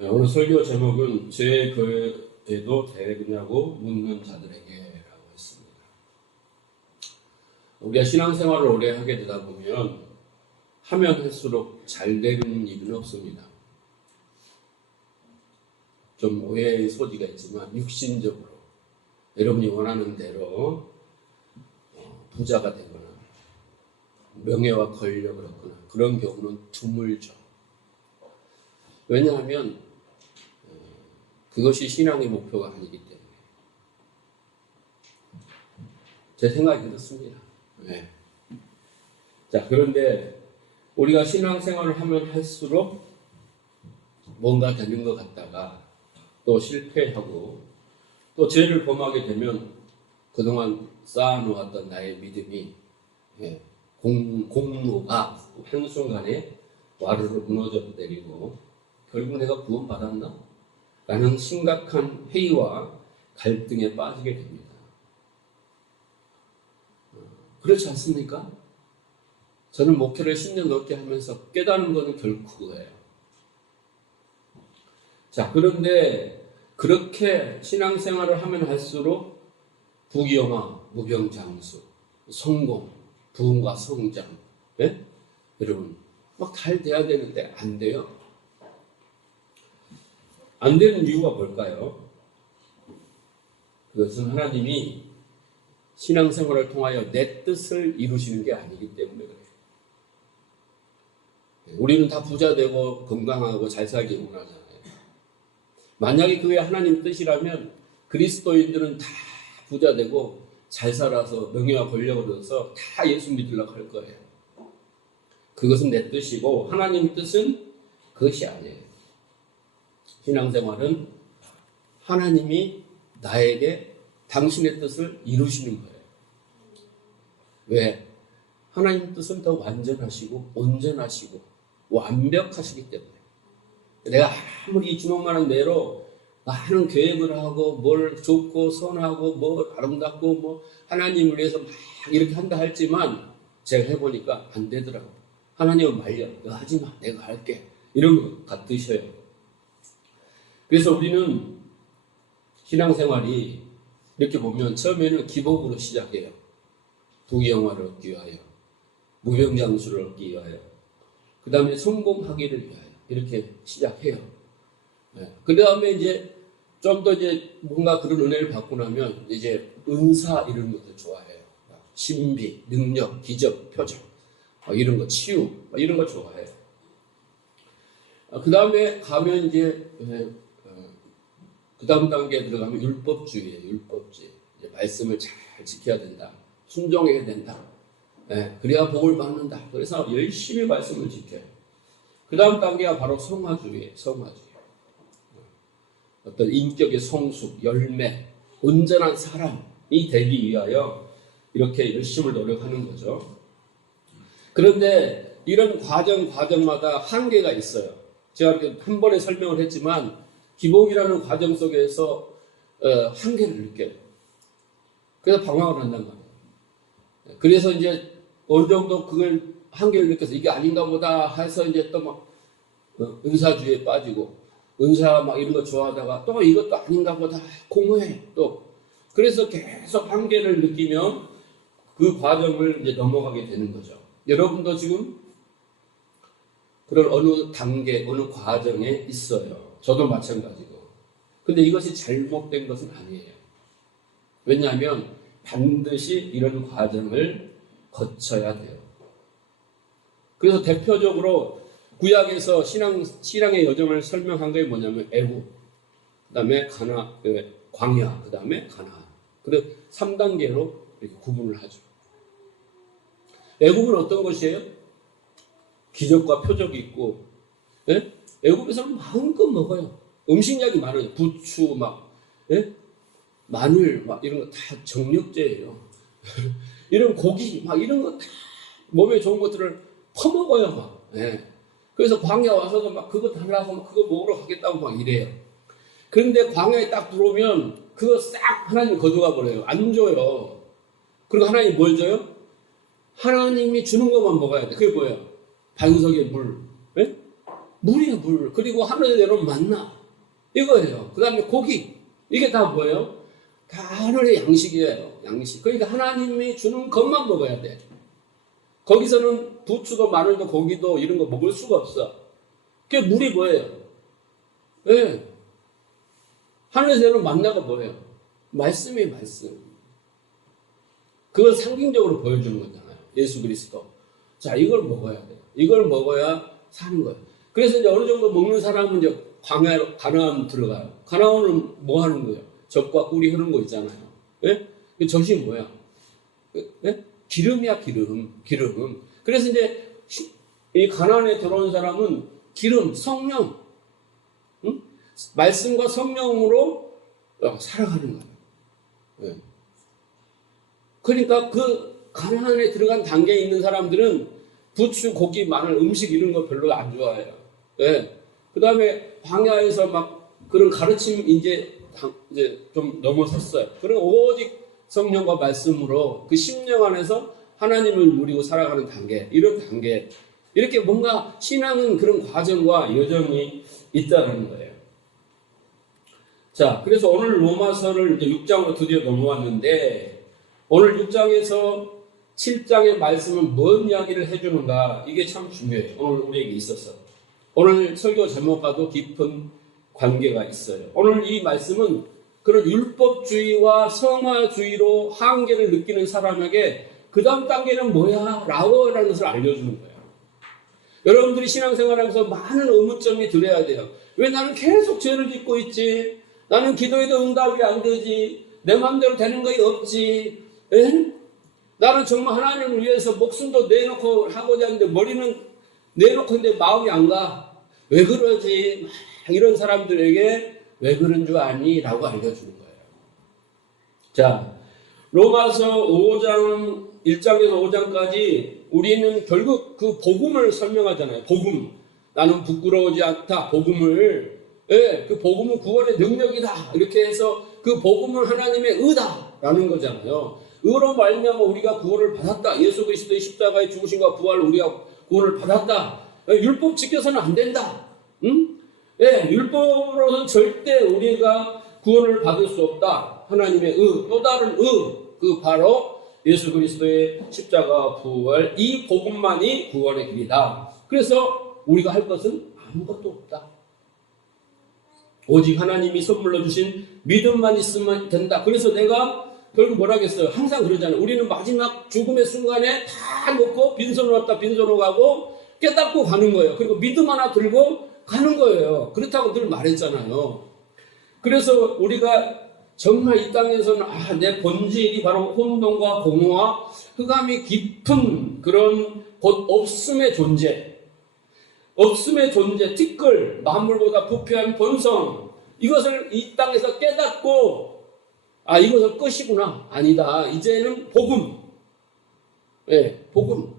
오늘 설교 제목은 제 교회에도 되느냐고 묻는 자들에게라고 했습니다. 우리가 신앙생활을 오래 하게 되다 보면 하면 할수록 잘 되는 일은 없습니다. 좀 오해의 소지가 있지만 육신적으로 여러분이 원하는 대로 부자가 되거나 명예와 권력을 얻거나 그런 경우는 드물죠. 왜냐하면 그것이 신앙의 목표가 아니기 때문에. 제 생각이 그렇습니다. 네. 자, 그런데 우리가 신앙생활을 하면 할수록 뭔가 되는 것 같다가 또 실패하고 또 죄를 범하게 되면 그동안 쌓아놓았던 나의 믿음이 공로가 한순간에 와르르 무너져 내리고 결국 내가 구원받았나? 라는 심각한 회의와 갈등에 빠지게 됩니다. 그렇지 않습니까? 저는 목회를 10년 넘게 하면서 깨달은 것은 결코 그거예요. 자, 그런데 그렇게 신앙생활을 하면 할수록 부귀영화, 무병장수, 성공, 부흥과 성장, 예? 여러분 막 잘 돼야 되는데 안 돼요. 안 되는 이유가 뭘까요? 그것은 하나님이 신앙생활을 통하여 내 뜻을 이루시는 게 아니기 때문에 그래요. 우리는 다 부자 되고 건강하고 잘 살기 원하잖아요. 만약에 그게 하나님 뜻이라면 그리스도인들은 다 부자 되고 잘 살아서 명예와 권력을 얻어서 다 예수 믿으려고 할 거예요. 그것은 내 뜻이고 하나님 뜻은 그것이 아니에요. 신앙생활은 하나님이 나에게 당신의 뜻을 이루시는 거예요. 왜? 하나님 뜻은 더 완전하시고 온전하시고 완벽하시기 때문에. 내가 아무리 주먹만한 대로 많은 계획을 하고 뭘 좋고 선하고 뭐 아름답고 뭐 하나님을 위해서 막 이렇게 한다 할지만 제가 해보니까 안 되더라고요. 하나님은 말려. 너 하지 마. 내가 할게. 이런 것 같으셔요. 그래서 우리는 신앙생활이 이렇게 보면 처음에는 기복으로 시작해요. 부귀영화를 얻기 위하여, 무병장수를 얻기 위하여, 그 다음에 성공하기를 위하여 이렇게 시작해요. 네. 그 다음에 이제 좀 더 이제 뭔가 그런 은혜를 받고 나면 이제 은사 이런 것도 좋아해요. 신비, 능력, 기적, 표적 이런 거, 치유 이런 거 좋아해요. 그 다음에 가면 이제 그 다음 단계에 들어가면 율법주의예요. 율법주의. 이제 말씀을 잘 지켜야 된다. 순종해야 된다. 네, 그래야 복을 받는다. 그래서 열심히 말씀을 지켜요. 그 다음 단계가 바로 성화주의예요. 성화주의. 어떤 인격의 성숙, 열매, 온전한 사람이 되기 위하여 이렇게 열심히 노력하는 거죠. 그런데 이런 과정마다 한계가 있어요. 제가 이렇게 한 번에 설명을 했지만 기복이라는 과정 속에서 한계를 느껴요. 그래서 방황을 한단 말이에요. 그래서 이제 어느 정도 그걸 한계를 느껴서 이게 아닌가 보다 해서 이제 또 막 은사주의에 빠지고 은사 막 이런 거 좋아하다가 또 이것도 아닌가 보다 공허해 또. 그래서 계속 한계를 느끼며 그 과정을 이제 넘어가게 되는 거죠. 여러분도 지금 그런 어느 단계, 어느 과정에 있어요. 저도 마찬가지고. 근데 이것이 잘못된 것은 아니에요. 왜냐하면 반드시 이런 과정을 거쳐야 돼요. 그래서 대표적으로 구약에서 신앙의 여정을 설명한 게 뭐냐면 애굽, 그 다음에 광야, 그 다음에 가나안. 그래서 3단계로 이렇게 구분을 하죠. 애굽은 어떤 것이에요? 기적과 표적이 있고, 예? 애굽에서는 마음껏 먹어요. 음식량이 많아요. 부추, 마늘, 이런 거 다 정력제예요. 이런 고기, 이런 거 다 몸에 좋은 것들을 퍼먹어요, 예. 그래서 광야 와서도 그거 달라고 그거 먹으러 가겠다고 이래요. 그런데 광야에 딱 들어오면 그거 싹 하나님 거두가 버려요. 안 줘요. 그리고 하나님 뭘 줘요? 하나님이 주는 것만 먹어야 돼. 그게 뭐예요? 반석의 물. 예? 물이야, 물. 그리고 하늘에 내려온 만나. 이거예요. 그 다음에 고기. 이게 다 뭐예요? 다 하늘의 양식이에요. 양식. 그러니까 하나님이 주는 것만 먹어야 돼. 거기서는 부추도 마늘도 고기도 이런 거 먹을 수가 없어. 그게 물이 뭐예요? 예. 하늘에서 내려온 만나가 뭐예요? 말씀이에요, 말씀. 그걸 상징적으로 보여주는 거잖아요. 예수 그리스도. 자, 이걸 먹어야 돼요. 이걸 먹어야 사는 거예요. 그래서 이제 어느 정도 먹는 사람은 이제 가나안 들어가요. 가나안은 뭐 하는 거예요? 젖과 꿀이 흐르는 거 있잖아요. 예? 그 젖이 뭐야? 예? 기름이야, 기름. 기름. 그래서 이제 이 가나안에 들어온 사람은 기름, 성령, 응? 말씀과 성령으로 살아가는 거예요. 예. 그러니까 그 가나안에 들어간 단계에 있는 사람들은 부추, 고기, 마늘, 음식 이런 거 별로 안 좋아해요. 예. 그 다음에 광야에서 막 그런 가르침 이제 좀 넘어섰어요. 그럼 오직 성령과 말씀으로 그 심령 안에서 하나님을 누리고 살아가는 단계, 이런 단계. 이렇게 뭔가 신앙은 그런 과정과 여정이 있다는 거예요. 자, 그래서 오늘 로마서를 이제 6장으로 드디어 넘어왔는데, 오늘 6장에서 7장의 말씀은 뭔 이야기를 해주는가, 이게 참 중요해요. 오늘 우리에게 있어서. 오늘 설교 제목과도 깊은 관계가 있어요. 오늘 이 말씀은 그런 율법주의와 성화주의로 한계를 느끼는 사람에게 그 다음 단계는 뭐야? 라는 것을 알려주는 거예요. 여러분들이 신앙생활하면서 많은 의문점이 들어야 돼요. 왜 나는 계속 죄를 짓고 있지? 나는 기도해도 응답이 안 되지? 내 마음대로 되는 것이 없지? 에? 나는 정말 하나님을 위해서 목숨도 내놓고 하고자 하는데 머리는 내놓고 있는데 마음이 안 가. 왜 그러지? 막 이런 사람들에게 왜 그런 줄 아니? 라고 알려주는 거예요. 자, 로마서 5장 1장에서 5장까지 우리는 결국 그 복음을 설명하잖아요. 복음. 나는 부끄러우지 않다. 복음을. 예, 그 복음은 구원의 능력이다. 이렇게 해서 그 복음은 하나님의 의다라는 거잖아요. 의로 말미암아 우리가 구원을 받았다. 예수 그리스도의 십자가의 죽으심과 부활로 우리가 구원을 받았다. 율법 지켜서는 안 된다. 응? 예, 율법으로는 절대 우리가 구원을 받을 수 없다. 하나님의 의, 또 다른 의, 그 바로 예수 그리스도의 십자가 부활, 이 복음만이 구원의 길이다. 그래서 우리가 할 것은 아무것도 없다. 오직 하나님이 선물로 주신 믿음만 있으면 된다. 그래서 내가 결국 뭐라겠어요? 항상 그러잖아요. 우리는 마지막 죽음의 순간에 다 놓고 빈손으로 왔다 빈손으로 가고 깨닫고 가는 거예요. 그리고 믿음 하나 들고 가는 거예요. 그렇다고 늘 말했잖아요. 그래서 우리가 정말 이 땅에서는 내 본질이 바로 혼돈과 공허와 흑암이 깊은 그런 곧 없음의 존재, 티끌, 만물보다 부패한 본성, 이것을 이 땅에서 깨닫고 이것은 끝이구나. 아니다. 이제는 복음. 예, 복음.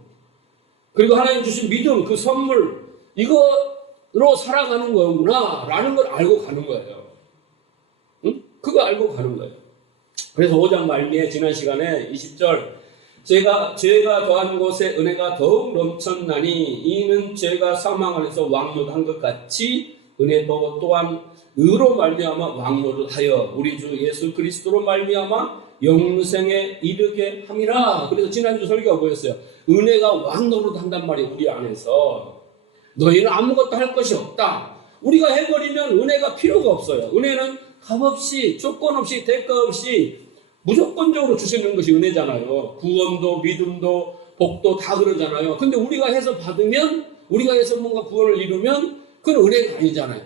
그리고 하나님 주신 믿음, 그 선물, 이거로 살아가는 거구나. 라는 걸 알고 가는 거예요. 응? 그거 알고 가는 거예요. 그래서 5장 말미에 지난 시간에 20절, 죄가 더한 곳에 은혜가 더욱 넘쳤나니 이는 죄가 사망 안에서 왕노한 것 같이 은혜도 또한 의로 말미암아 왕노릇하여 우리 주 예수 그리스도로 말미암아 영생에 이르게 함이라. 그래서 지난주 설교가 뭐였어요? 은혜가 왕노릇한단 말이에요. 우리 안에서 너희는 아무것도 할 것이 없다. 우리가 해버리면 은혜가 필요가 없어요. 은혜는 값없이, 조건 없이, 대가 없이 무조건적으로 주시는 것이 은혜잖아요. 구원도 믿음도 복도 다 그러잖아요. 근데 우리가 해서 받으면, 우리가 해서 뭔가 구원을 이루면 그건 은혜가 아니잖아요.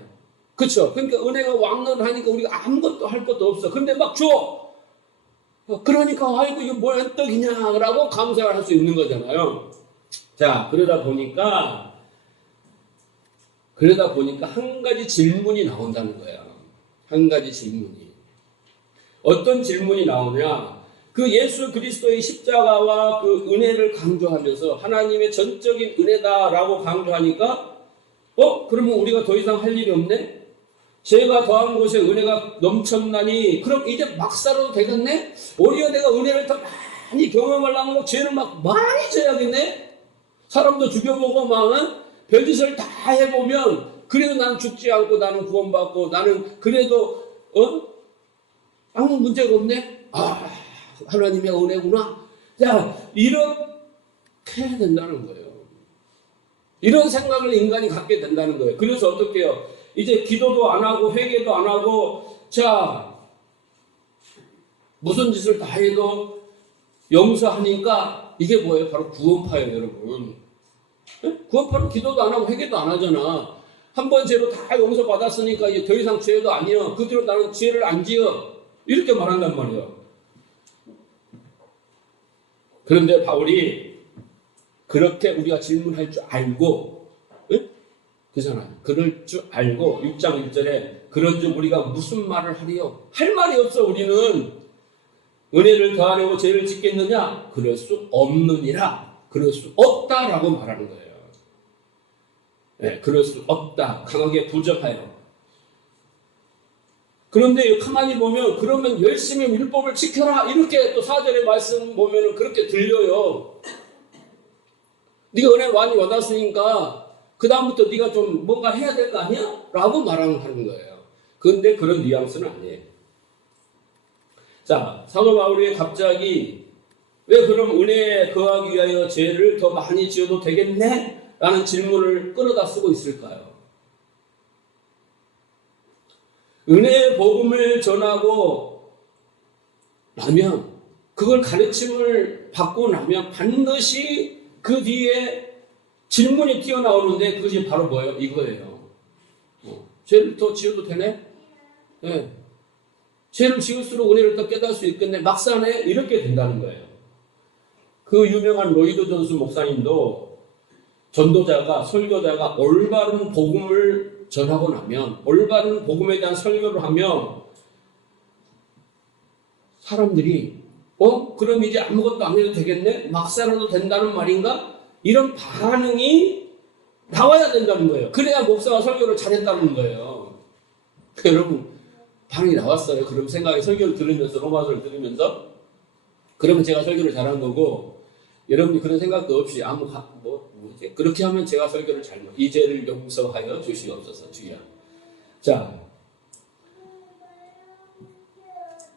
그렇죠? 그러니까 은혜가 왕노릇하니까 우리가 아무것도 할 것도 없어. 근데 막 줘. 그러니까 아이고 이거 뭐야 떡이냐라고 감사를 할 수 있는 거잖아요. 자, 그러다 보니까 한 가지 질문이 나온다는 거야. 한 가지 질문이. 어떤 질문이 나오냐? 그 예수 그리스도의 십자가와 그 은혜를 강조하면서 하나님의 전적인 은혜다라고 강조하니까 그러면 우리가 더 이상 할 일이 없네? 죄가 더한 곳에 은혜가 넘쳤나니 그럼 이제 막 살아도 되겠네? 오히려 내가 은혜를 더 많이 경험하려면 죄를 막 많이 져야겠네? 사람도 죽여보고 막 별짓을 다 해보면 그래도 나는 죽지 않고 나는 구원받고 나는 그래도 아무 문제가 없네. 아, 하나님의 은혜구나. 자, 이렇게 된다는 거예요. 이런 생각을 인간이 갖게 된다는 거예요. 그래서 어떻게 해요? 이제 기도도 안 하고 회개도 안 하고 자, 무슨 짓을 다 해도 용서하니까 이게 뭐예요? 바로 구원파예요, 여러분. 구원파는 기도도 안 하고 회개도 안 하잖아. 한 번 죄로 다 용서받았으니까 이제 더 이상 죄도 아니여. 그 뒤로 나는 죄를 안 지어. 이렇게 말한단 말이에요. 그런데 바울이 그렇게 우리가 질문할 줄 알고, 그잖아요. 그럴 줄 알고 6장 1절에 그런즉 우리가 무슨 말을 하리요? 할 말이 없어. 우리는 은혜를 더하려고 죄를 짓겠느냐? 그럴 수 없느니라. 그럴 수 없다라고 말하는 거예요. 네, 그럴 수 없다. 강하게 부정하여. 그런데 가만히 보면 그러면 열심히 율법을 지켜라. 이렇게 또 4절의 말씀 보면 그렇게 들려요. 네가 은혜 많이 받았으니까 그 다음부터 네가 좀 뭔가 해야 될 거 아니야? 라고 말하는 거예요. 그런데 그런 뉘앙스는 아니에요. 자, 사도 바울이 갑자기 왜 그럼 은혜에 거하기 위하여 죄를 더 많이 지어도 되겠네? 라는 질문을 끌어다 쓰고 있을까요? 은혜의 복음을 전하고 나면 그걸 가르침을 받고 나면 반드시 그 뒤에 질문이 튀어나오는데 그것이 바로 뭐예요? 이거예요. 죄를 더 지어도 되네? 네. 죄를 지을수록 은혜를 더 깨달을 수 있겠네? 막사네? 이렇게 된다는 거예요. 그 유명한 로이드 존스 목사님도 전도자가, 설교자가 올바른 복음을 전하고 나면, 올바른 복음에 대한 설교를 하면 사람들이 그럼 이제 아무것도 안 해도 되겠네? 막 살아도 된다는 말인가? 이런 반응이 나와야 된다는 거예요. 그래야 목사가 설교를 잘했다는 거예요. 여러분, 반응이 나왔어요. 그럼 생각에 설교를 들으면서, 로마서를 들으면서 그러면 제가 설교를 잘한 거고, 여러분이 그런 생각도 없이 그렇게 하면 제가 설교를 잘못, 이 죄를 용서하여 주시옵소서, 주여. 자,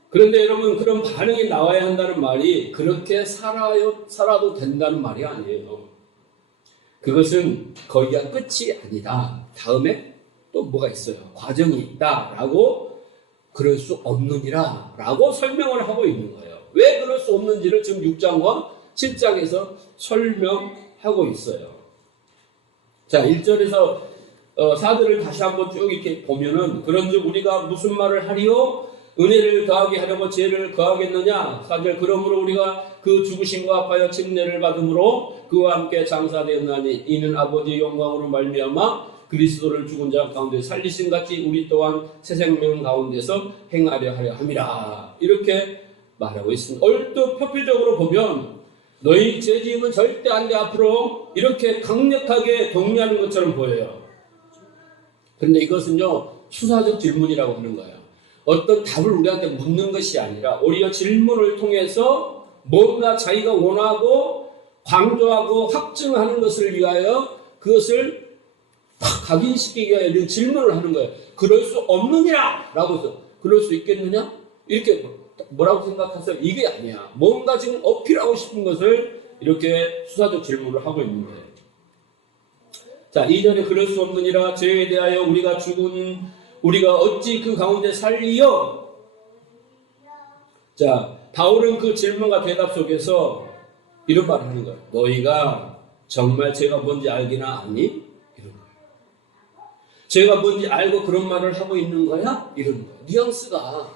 그런데 여러분, 그런 반응이 나와야 한다는 말이 그렇게 살아도 된다는 말이 아니에요. 그것은 거기가 끝이 아니다. 다음에 또 뭐가 있어요. 과정이 있다라고 그럴 수 없느니라 라고 설명을 하고 있는 거예요. 왜 그럴 수 없는지를 지금 6장과 7장에서 설명하고 있어요. 자, 1절에서 4절을 다시 한번 쭉 이렇게 보면은 그런즉 우리가 무슨 말을 하리요? 은혜를 더하게 하려고 죄를 거하겠느냐? 4절 그러므로 우리가 그 죽으심과 합하여 침례를 받음으로 그와 함께 장사되었나니 이는 아버지의 영광으로 말미암아 그리스도를 죽은 자 가운데 살리신 같이 우리 또한 새 생명 가운데서 행하려 하려 함이라. 이렇게 말하고 있습니다. 얼뜻 표피적으로 보면 너희 죄지음은 절대 안 돼 앞으로 이렇게 강력하게 독려하는 것처럼 보여요. 그런데 이것은요 수사적 질문이라고 하는 거예요. 어떤 답을 우리한테 묻는 것이 아니라 오히려 질문을 통해서 뭔가 자기가 원하고 강조하고 확증하는 것을 위하여 그것을 각인시키기 위하여 이런 질문을 하는 거예요. 그럴 수 없느니라 라고 해서 그럴 수 있겠느냐? 이렇게 뭐라고 생각하세요? 이게 아니야. 뭔가 지금 어필하고 싶은 것을 이렇게 수사적 질문을 하고 있는 거예요. 자, 2절에 그럴 수 없느니라 죄에 대하여 우리가 죽은 우리가 어찌 그 가운데 살리요? 자, 바울은 그 질문과 대답 속에서 이런 말을 하는 거예요. 너희가 정말 죄가 뭔지 알기나 아니? 이런 거예요. 죄가 뭔지 알고 그런 말을 하고 있는 거야? 이런 거예요. 뉘앙스가.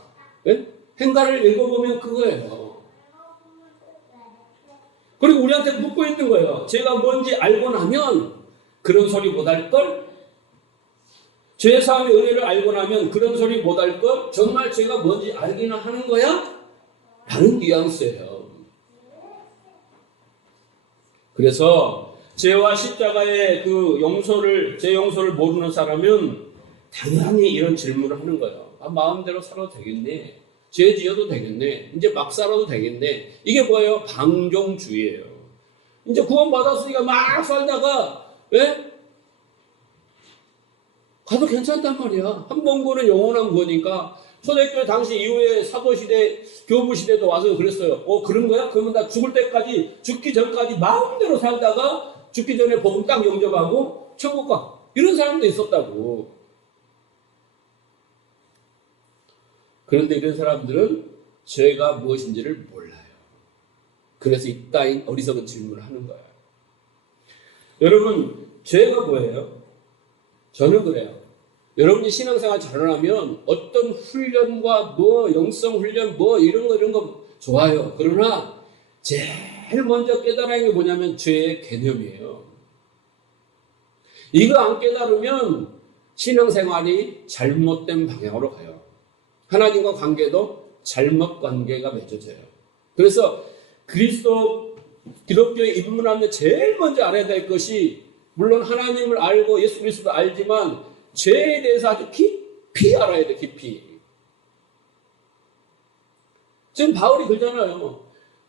네? 행가를 읽어보면 그거예요. 그리고 우리한테 묻고 있는 거예요. 죄가 뭔지 알고 나면 그런 소리 못할걸? 죄사함의 은혜를 알고 나면 그런 소리 못할걸? 정말 죄가 뭔지 알기나 하는 거야? 라는 뉘앙스예요. 그래서 죄와 십자가의 그 죄 용서를 모르는 사람은 당연히 이런 질문을 하는 거예요. 마음대로 살아도 되겠네. 죄 지어도 되겠네. 이제 막 살아도 되겠네. 이게 뭐예요? 방종주의예요. 이제 구원받았으니까 막 살다가 왜? 가도 괜찮단 말이야. 한 번 구원은 영원한 거니까. 초대교회 당시 이후에 사도시대, 교부시대도 와서 그랬어요. 그런 거야? 그러면 나 죽을 때까지, 죽기 전까지 마음대로 살다가 죽기 전에 복음 딱 영접하고 천국 가. 이런 사람도 있었다고. 그런데 이런 사람들은 죄가 무엇인지를 몰라요. 그래서 이따인 어리석은 질문을 하는 거예요. 여러분, 죄가 뭐예요? 저는 그래요. 여러분이 신앙생활 잘하면 어떤 훈련과 영성 훈련 이런 거 좋아요. 그러나 제일 먼저 깨달아야 하는 게 뭐냐면 죄의 개념이에요. 이거 안 깨달으면 신앙생활이 잘못된 방향으로 가요. 하나님과 관계도 잘못 관계가 맺어져요. 그래서 기독교에 입문하면 제일 먼저 알아야 될 것이, 물론 하나님을 알고 예수 그리스도도 알지만 죄에 대해서 아주 깊이 알아야 돼. 깊이. 지금 바울이 그러잖아요.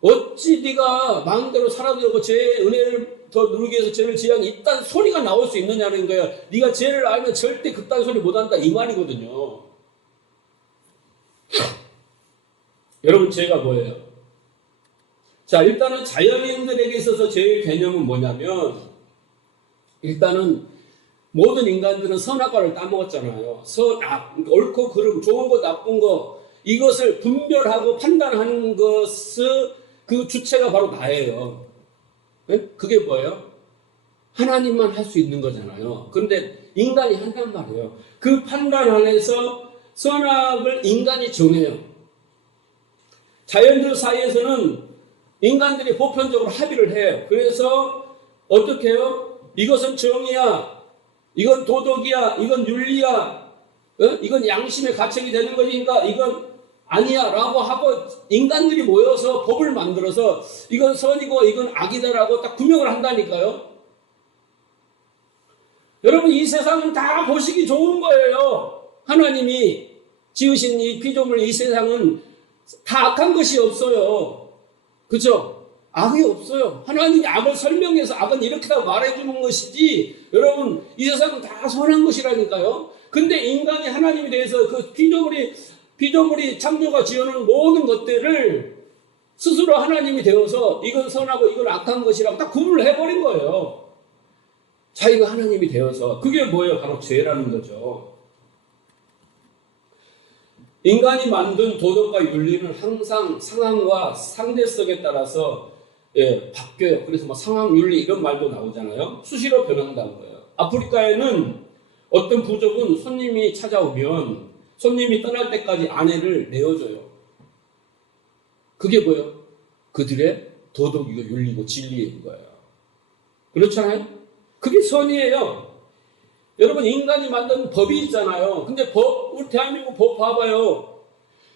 어찌 네가 마음대로 살아도 되고 죄의 은혜를 더 누르기 위해서 죄를 지향 이딴 소리가 나올 수 있느냐는 거야. 네가 죄를 알면 절대 그딴 소리 못한다 이 말이거든요. 여러분, 죄가 뭐예요? 자, 일단은 자연인들에게 있어서 죄의 개념은 뭐냐면, 일단은 모든 인간들은 선악과를 따먹었잖아요. 선악, 옳고 그름, 좋은 거 나쁜 거, 이것을 분별하고 판단하는 것을 그 주체가 바로 나예요. 네? 그게 뭐예요? 하나님만 할 수 있는 거잖아요. 그런데 인간이 한단 말이에요. 그 판단 안에서 선악을 인간이 정해요. 자연들 사이에서는 인간들이 보편적으로 합의를 해요. 그래서 어떻게 해요? 이것은 정의야, 이건 도덕이야, 이건 윤리야, 이건 양심의 가책이 되는 것이니까 이건 아니야 라고 하고 인간들이 모여서 법을 만들어서 이건 선이고 이건 악이다라고 딱 구명을 한다니까요. 여러분, 이 세상은 다 보시기 좋은 거예요. 하나님이 지으신 이 피조물, 이 세상은 다 악한 것이 없어요. 그죠? 악이 없어요. 하나님이 악을 설명해서 악은 이렇게다 말해주는 것이지, 여러분, 이 세상은 다 선한 것이라니까요. 근데 인간이 하나님에 대해서 그 피조물이 창조가 지어놓은 모든 것들을 스스로 하나님이 되어서 이건 선하고 이건 악한 것이라고 딱 구분을 해버린 거예요. 자기가 하나님이 되어서. 그게 뭐예요? 바로 죄라는 거죠. 인간이 만든 도덕과 윤리는 항상 상황과 상대성에 따라서 바뀌어요. 그래서 상황 윤리 이런 말도 나오잖아요. 수시로 변한다는 거예요. 아프리카에는 어떤 부족은 손님이 찾아오면 손님이 떠날 때까지 아내를 내어줘요. 그게 뭐예요? 그들의 도덕이고 윤리고 진리인 거예요. 그렇잖아요? 그게 선이에요. 여러분, 인간이 만든 법이 있잖아요. 근데 우리 대한민국 법 봐봐요.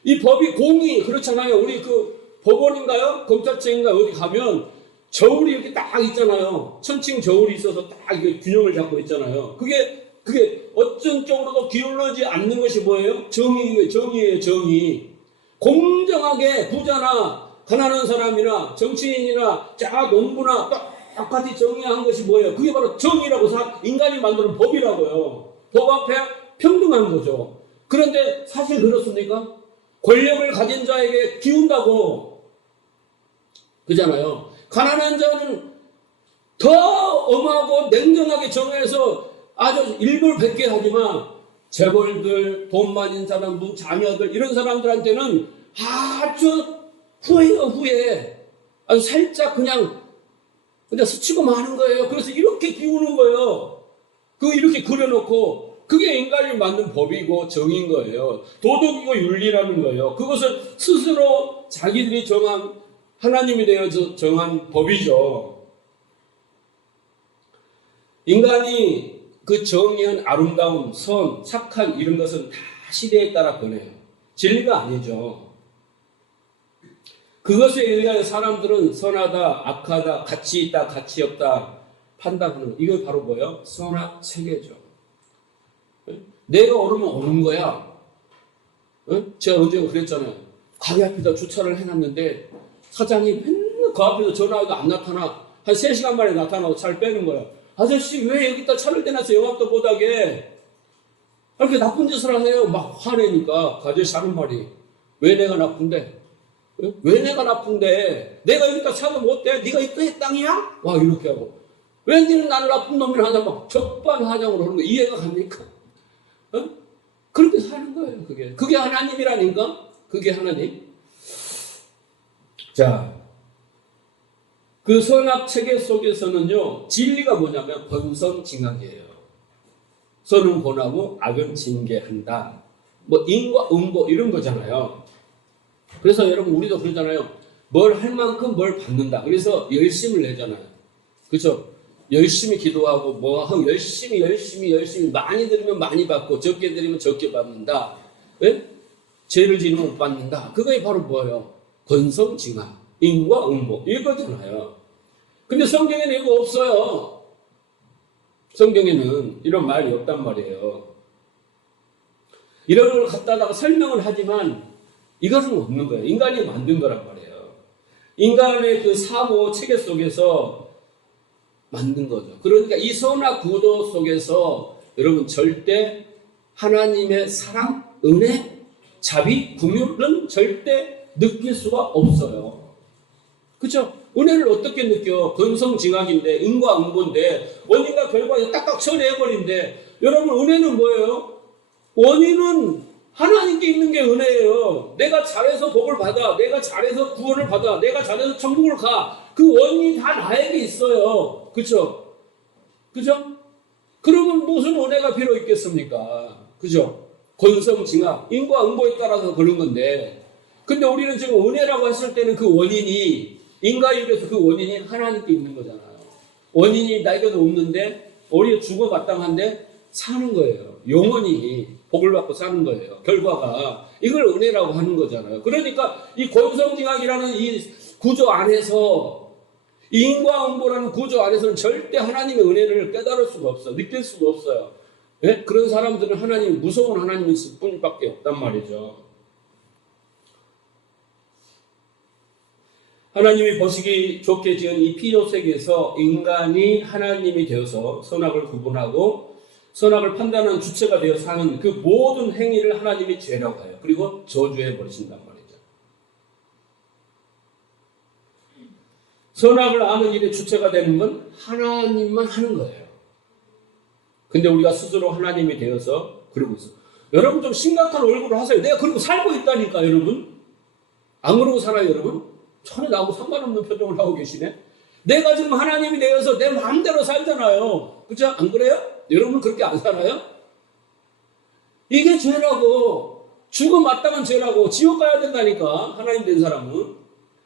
이 법이 공이, 그렇잖아요. 우리 그 법원인가요? 검찰청인가요? 어디 가면 저울이 이렇게 딱 있잖아요. 천칭 저울이 있어서 딱 이게 균형을 잡고 있잖아요. 그게 어떤 쪽으로도 기울어지지 않는 것이 뭐예요? 정의예요, 정의. 공정하게 부자나 가난한 사람이나 정치인이나 농부나 똑같이 정의한 것이 뭐예요? 그게 바로 정의라고 인간이 만드는 법이라고요. 법 앞에 평등한 거죠. 그런데 사실 그렇습니까? 권력을 가진 자에게 기운다고 그잖아요. 가난한 자는 더 엄하고 냉정하게 정해서 아주 일벌백계 하지만 재벌들, 돈 많은 사람, 자녀들 이런 사람들한테는 아주 후회요, 후회. 아주 살짝 그냥 스치고 마는 거예요. 그래서 이렇게 기우는 거예요. 이렇게 그려놓고, 그게 인간이 만든 법이고 정의인 거예요. 도덕이고 윤리라는 거예요. 그것을 스스로 자기들이 정한, 하나님이 되어서 정한 법이죠. 인간이 그 정의한 아름다움, 선, 착한 이런 것은 다 시대에 따라 변해요. 진리가 아니죠. 그것에 의하여 사람들은 선하다, 악하다, 가치 있다, 가치 없다 판단하는, 이거 바로 뭐예요? 선악 체계죠. 내가 오르면 오른 거야. 제가 언젠가 그랬잖아요. 가게 앞에다 주차를 해놨는데 사장이 맨날 그 앞에서 전화해도 안 나타나. 한 3시간 만에 나타나고 차를 빼는 거야. 아저씨 왜 여기다 차를 대놨어? 영업도 못하게. 그렇게 나쁜 짓을 하세요. 막 화내니까 그 아저씨 하는 말이, 왜 내가 나쁜데? 왜 내가 나쁜데? 내가 여기다 사면 어때? 네가 이거의 땅이야? 와, 이렇게 하고. 왜 니는 나를 나쁜 놈이라 하자 막 적반하장으로 하는 거 이해가 갑니까? 어? 그렇게 사는 거예요, 그게. 그게 하나님이라니까? 그게 하나님. 자, 그 선악 체계 속에서는요, 진리가 뭐냐면 권선징악이에요. 선은 권하고 악은 징계한다. 뭐 인과 응보 이런 거잖아요. 그래서 여러분 우리도 그러잖아요. 뭘 할 만큼 뭘 받는다. 그래서 열심을 내잖아요. 그렇죠? 열심히 기도하고 뭐 하고 열심히 많이 드리면 많이 받고 적게 드리면 적게 받는다. 예? 죄를 지으면 못 받는다. 그게 바로 뭐예요? 권성징악, 인과 응보 이거잖아요. 근데 성경에는 이거 없어요. 성경에는 이런 말이 없단 말이에요. 이런 걸 갖다가 설명을 하지만 이것은 없는 거예요. 인간이 만든 거란 말이에요. 인간의 그 사고 체계 속에서 만든 거죠. 그러니까 이 선악 구도 속에서 여러분 절대 하나님의 사랑, 은혜, 자비, 긍휼은 절대 느낄 수가 없어요. 그렇죠? 은혜를 어떻게 느껴? 권성징악인데 인과 응보인데 원인과 결과에 딱딱 처리해버린데 여러분 은혜는 뭐예요? 원인은 하나님께 있는 게 은혜예요. 내가 잘해서 복을 받아, 내가 잘해서 구원을 받아, 내가 잘해서 천국을 가. 그 원인이 다 나에게 있어요. 그렇죠? 그죠? 그러면 무슨 은혜가 필요 있겠습니까? 그죠? 권성징악, 인과 응보에 따라서 그런 건데 근데 우리는 지금 은혜라고 했을 때는 그 원인이 인과율에서 그 원인이 하나님께 있는 거잖아요. 원인이 나에게도 없는데 우리가 죽어 마땅한데 사는 거예요. 영원히 복을 받고 사는 거예요. 결과가 이걸 은혜라고 하는 거잖아요. 그러니까 이 권성징악이라는 이 구조 안에서 이 인과응보라는 구조 안에서는 절대 하나님의 은혜를 깨달을 수가 없어. 느낄 수가 없어요. 예? 그런 사람들은 하나님 무서운 하나님이 있을 뿐밖에 없단 말이죠. 하나님이 보시기 좋게 지은 이 피조세계에서 인간이 하나님이 되어서 선악을 구분하고 선악을 판단하는 주체가 되어 사는 그 모든 행위를 하나님이 죄라고 해요. 그리고 저주해 버리신단 말이죠. 선악을 아는 일의 주체가 되는 건 하나님만 하는 거예요. 근데 우리가 스스로 하나님이 되어서 그러고 있어. 여러분 좀 심각한 얼굴을 하세요. 내가 그러고 살고 있다니까 여러분. 안 그러고 살아요 여러분? 전혀 나하고 상관없는 표정을 하고 계시네. 내가 지금 하나님이 되어서 내 마음대로 살잖아요. 그렇죠? 안 그래요? 여러분 그렇게 안 살아요? 이게 죄라고. 죽어 마땅한 죄라고. 지옥 가야 된다니까. 하나님 된 사람은.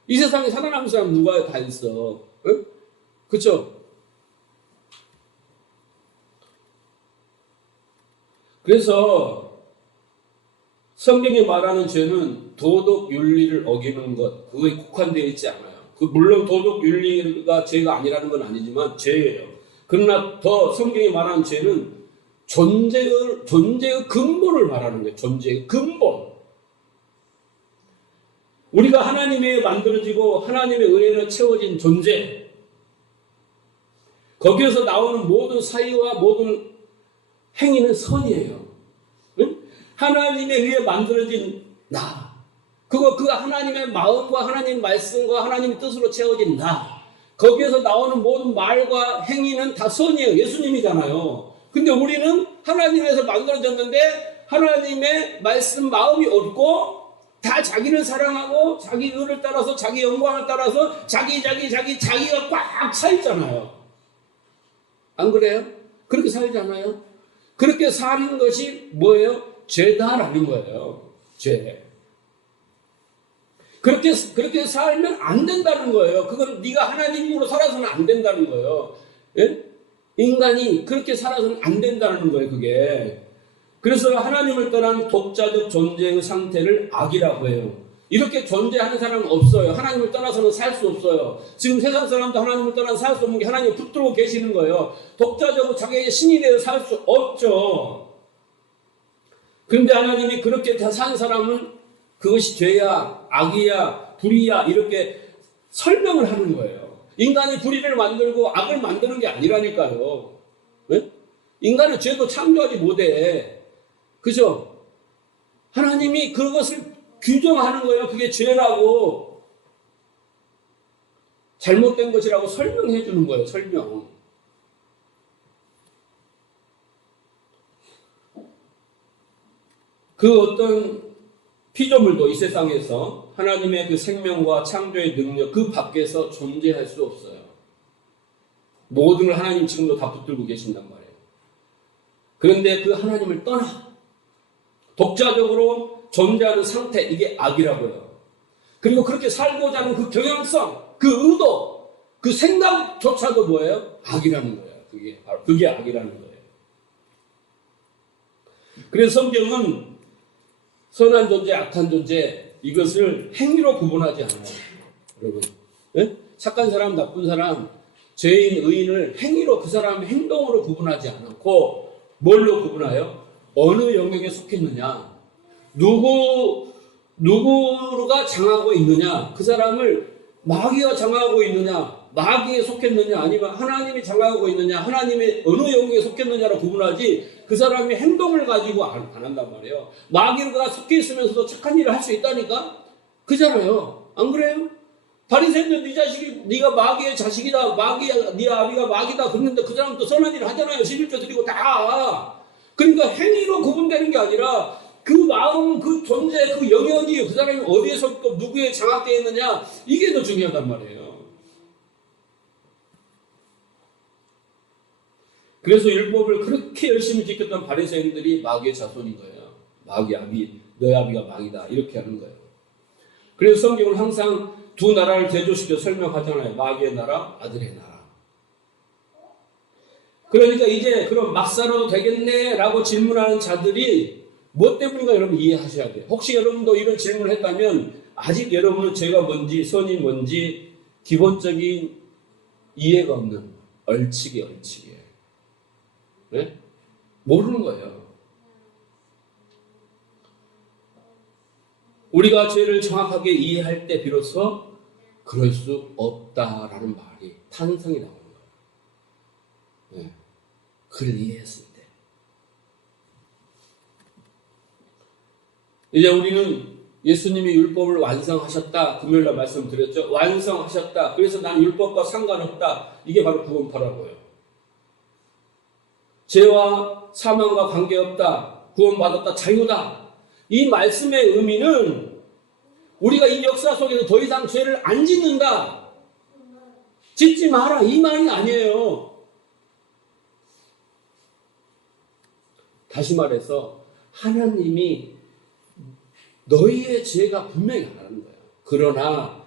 이 세상에 살아남은 사람 누가 다 있어. 응? 그렇죠? 그래서 성경이 말하는 죄는 도덕 윤리를 어기는 것, 그거에 국한되어 있지 않아요. 물론 도덕 윤리가 죄가 아니라는 건 아니지만 죄예요. 그러나 더 성경이 말하는 죄는 존재의 근본을 말하는 거예요. 존재의 근본. 우리가 하나님에 만들어지고 하나님의 은혜로 채워진 존재. 거기에서 나오는 모든 사유와 모든 행위는 선이에요. 응? 하나님에 의해 만들어진 나. 그 하나님의 마음과 하나님의 말씀과 하나님의 뜻으로 채워진 나. 거기에서 나오는 모든 말과 행위는 다 선이에요. 예수님이잖아요. 근데 우리는 하나님에서 만들어졌는데 하나님의 말씀 마음이 없고 다 자기를 사랑하고 자기 의를 따라서 자기 영광을 따라서 자기가 꽉 차 있잖아요. 안 그래요? 그렇게 살잖아요. 그렇게 사는 것이 뭐예요? 죄다라는 거예요. 죄. 그렇게 살면 안 된다는 거예요. 그건 네가 하나님으로 살아서는 안 된다는 거예요. 예? 인간이 그렇게 살아서는 안 된다는 거예요. 그게. 그래서 하나님을 떠난 독자적 존재의 상태를 악이라고 해요. 이렇게 존재하는 사람은 없어요. 하나님을 떠나서는 살 수 없어요. 지금 세상 사람도 하나님을 떠나서 살 수 없는 게 하나님이 붙들고 계시는 거예요. 독자적으로 자기의 신이 되어 살 수 없죠. 그런데 하나님이 그렇게 다 산 사람은 그것이 죄야, 악이야, 불이야 이렇게 설명을 하는 거예요. 인간이 불의를 만들고 악을 만드는 게 아니라니까요. 네? 인간은 죄도 창조하지 못해. 그죠? 하나님이 그것을 규정하는 거예요. 그게 죄라고, 잘못된 것이라고 설명해 주는 거예요. 설명. 그 어떤 피조물도 이 세상에서 하나님의 그 생명과 창조의 능력 그 밖에서 존재할 수 없어요. 모든 걸 하나님 지금도 다 붙들고 계신단 말이에요. 그런데 그 하나님을 떠나 독자적으로 존재하는 상태, 이게 악이라고요. 그리고 그렇게 살고자 하는 그 경향성, 그 의도, 그 생각조차도 뭐예요? 악이라는 거예요. 그게 악이라는 거예요. 그래서 성경은 선한 존재, 악한 존재, 이것을 행위로 구분하지 않아요. 여러분, 네? 착한 사람, 나쁜 사람, 죄인, 의인을 행위로, 그 사람의 행동으로 구분하지 않고 뭘로 구분하여? 어느 영역에 속했느냐, 누구가 장하고 있느냐, 그 사람을 마귀가 장하고 있느냐, 마귀에 속했느냐, 아니면 하나님이 장하고 있느냐, 하나님의 어느 영역에 속했느냐로 구분하지, 그 사람의 행동을 가지고 안 한단 말이에요. 마귀가 속해 있으면서도 착한 일을 할 수 있다니까? 그잖아요. 안 그래요? 바리새인들 네 자식이, 네가 마귀의 자식이다, 네 아비가 마귀다 그랬는데 그 사람도 선한 일을 하잖아요. 11조 드리고 다. 그러니까 행위로 구분되는 게 아니라 그 마음, 그 존재, 그 영역이 그 사람이 어디에서 또 누구에 장악되어 있느냐, 이게 더 중요하단 말이에요. 그래서 율법을 그렇게 열심히 지켰던 바리새인들이 마귀의 자손인 거예요. 마귀 아비, 너희 아비가 마귀다, 이렇게 하는 거예요. 그래서 성경은 항상 두 나라를 대조시켜 설명하잖아요. 마귀의 나라, 아들의 나라. 그러니까 이제 그럼 막 살아도 되겠네 라고 질문하는 자들이 뭐 때문인가 여러분 이해하셔야 돼요. 혹시 여러분도 이런 질문을 했다면 아직 여러분은 죄가 뭔지 선이 뭔지 기본적인 이해가 없는 얼치기예요. 네? 모르는 거예요. 우리가 죄를 정확하게 이해할 때 비로소 그럴 수 없다라는 말이 탄성이 나오는 거예요. 네. 그를 이해했을 때. 이제 우리는 예수님이 율법을 완성하셨다. 금요일날 말씀드렸죠. 완성하셨다. 그래서 난 율법과 상관없다. 이게 바로 구원파라고요. 죄와 사망과 관계없다. 구원받았다. 자유다. 이 말씀의 의미는 우리가 이 역사 속에서 더 이상 죄를 안 짓는다. 짓지 마라. 이 말이 아니에요. 다시 말해서 하나님이 너희의 죄가 분명히 하라는 거예요. 그러나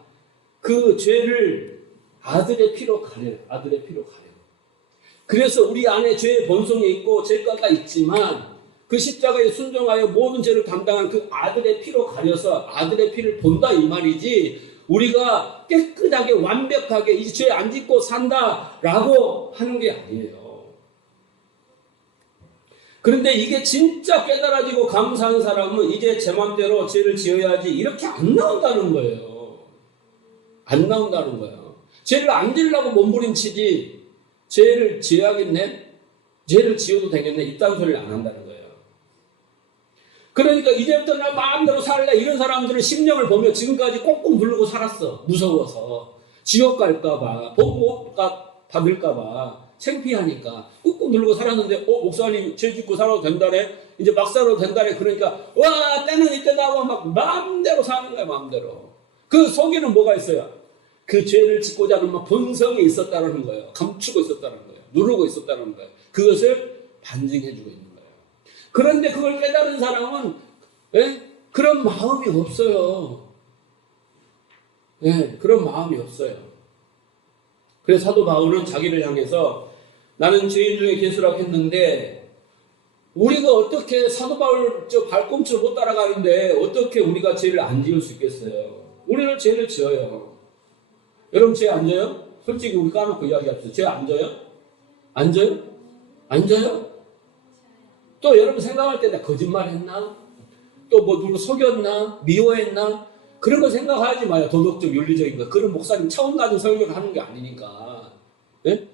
그 죄를 아들의 피로 가려요. 아들의 피로 가려요. 그래서 우리 안에 죄의 본성이 있고 죄가가 있지만 그 십자가에 순종하여 모든 죄를 담당한 그 아들의 피로 가려서 아들의 피를 본다 이 말이지, 우리가 깨끗하게 완벽하게 이제 죄 안 짓고 산다라고 하는 게 아니에요. 그런데 이게 진짜 깨달아지고 감사한 사람은 이제 제 맘대로 죄를 지어야지 이렇게 안 나온다는 거예요. 안 나온다는 거예요. 죄를 안 지으려고 몸부림치지, 죄를 지어야겠네? 죄를 지어도 되겠네? 이딴 소리를 안 한다는 거예요. 그러니까 이제부터 나 마음대로 살래, 이런 사람들은 심령을 보면 지금까지 꽁꽁 누르고 살았어. 무서워서. 지옥 갈까봐, 복 못 받을까봐, 창피하니까 꾹꾹 누르고 살았는데, 목사님 죄 짓고 살아도 된다네? 이제 막 살아도 된다네? 그러니까 와, 때는 이때다 하고 막 마음대로 사는 거야. 마음대로. 그 속에는 뭐가 있어요? 그 죄를 짓고자 하는 본성이 있었다는 거예요. 감추고 있었다는 거예요. 누르고 있었다는 거예요. 그것을 반증해주고 있는 거예요. 그런데 그걸 깨달은 사람은 그런 마음이 없어요. 그런 마음이 없어요. 그래서 사도 바울은 자기를 향해서 나는 죄인 중에 괴수라고 했는데, 우리가 어떻게 사도 바울 발꿈치를 못 따라가는데 어떻게 우리가 죄를 안 지을 수 있겠어요? 우리는 죄를 지어요. 여러분 죄 안 져요? 솔직히 우리 까놓고 이야기합시다. 죄 안 져요? 안 져요? 안 져요? 또 여러분 생각할 때 내가 거짓말했나? 또 뭐 누구 속였나? 미워했나? 그런 거 생각하지 마요. 도덕적, 윤리적인 거. 그런 목사님 차원 가진 설교를 하는 게 아니니까. 예?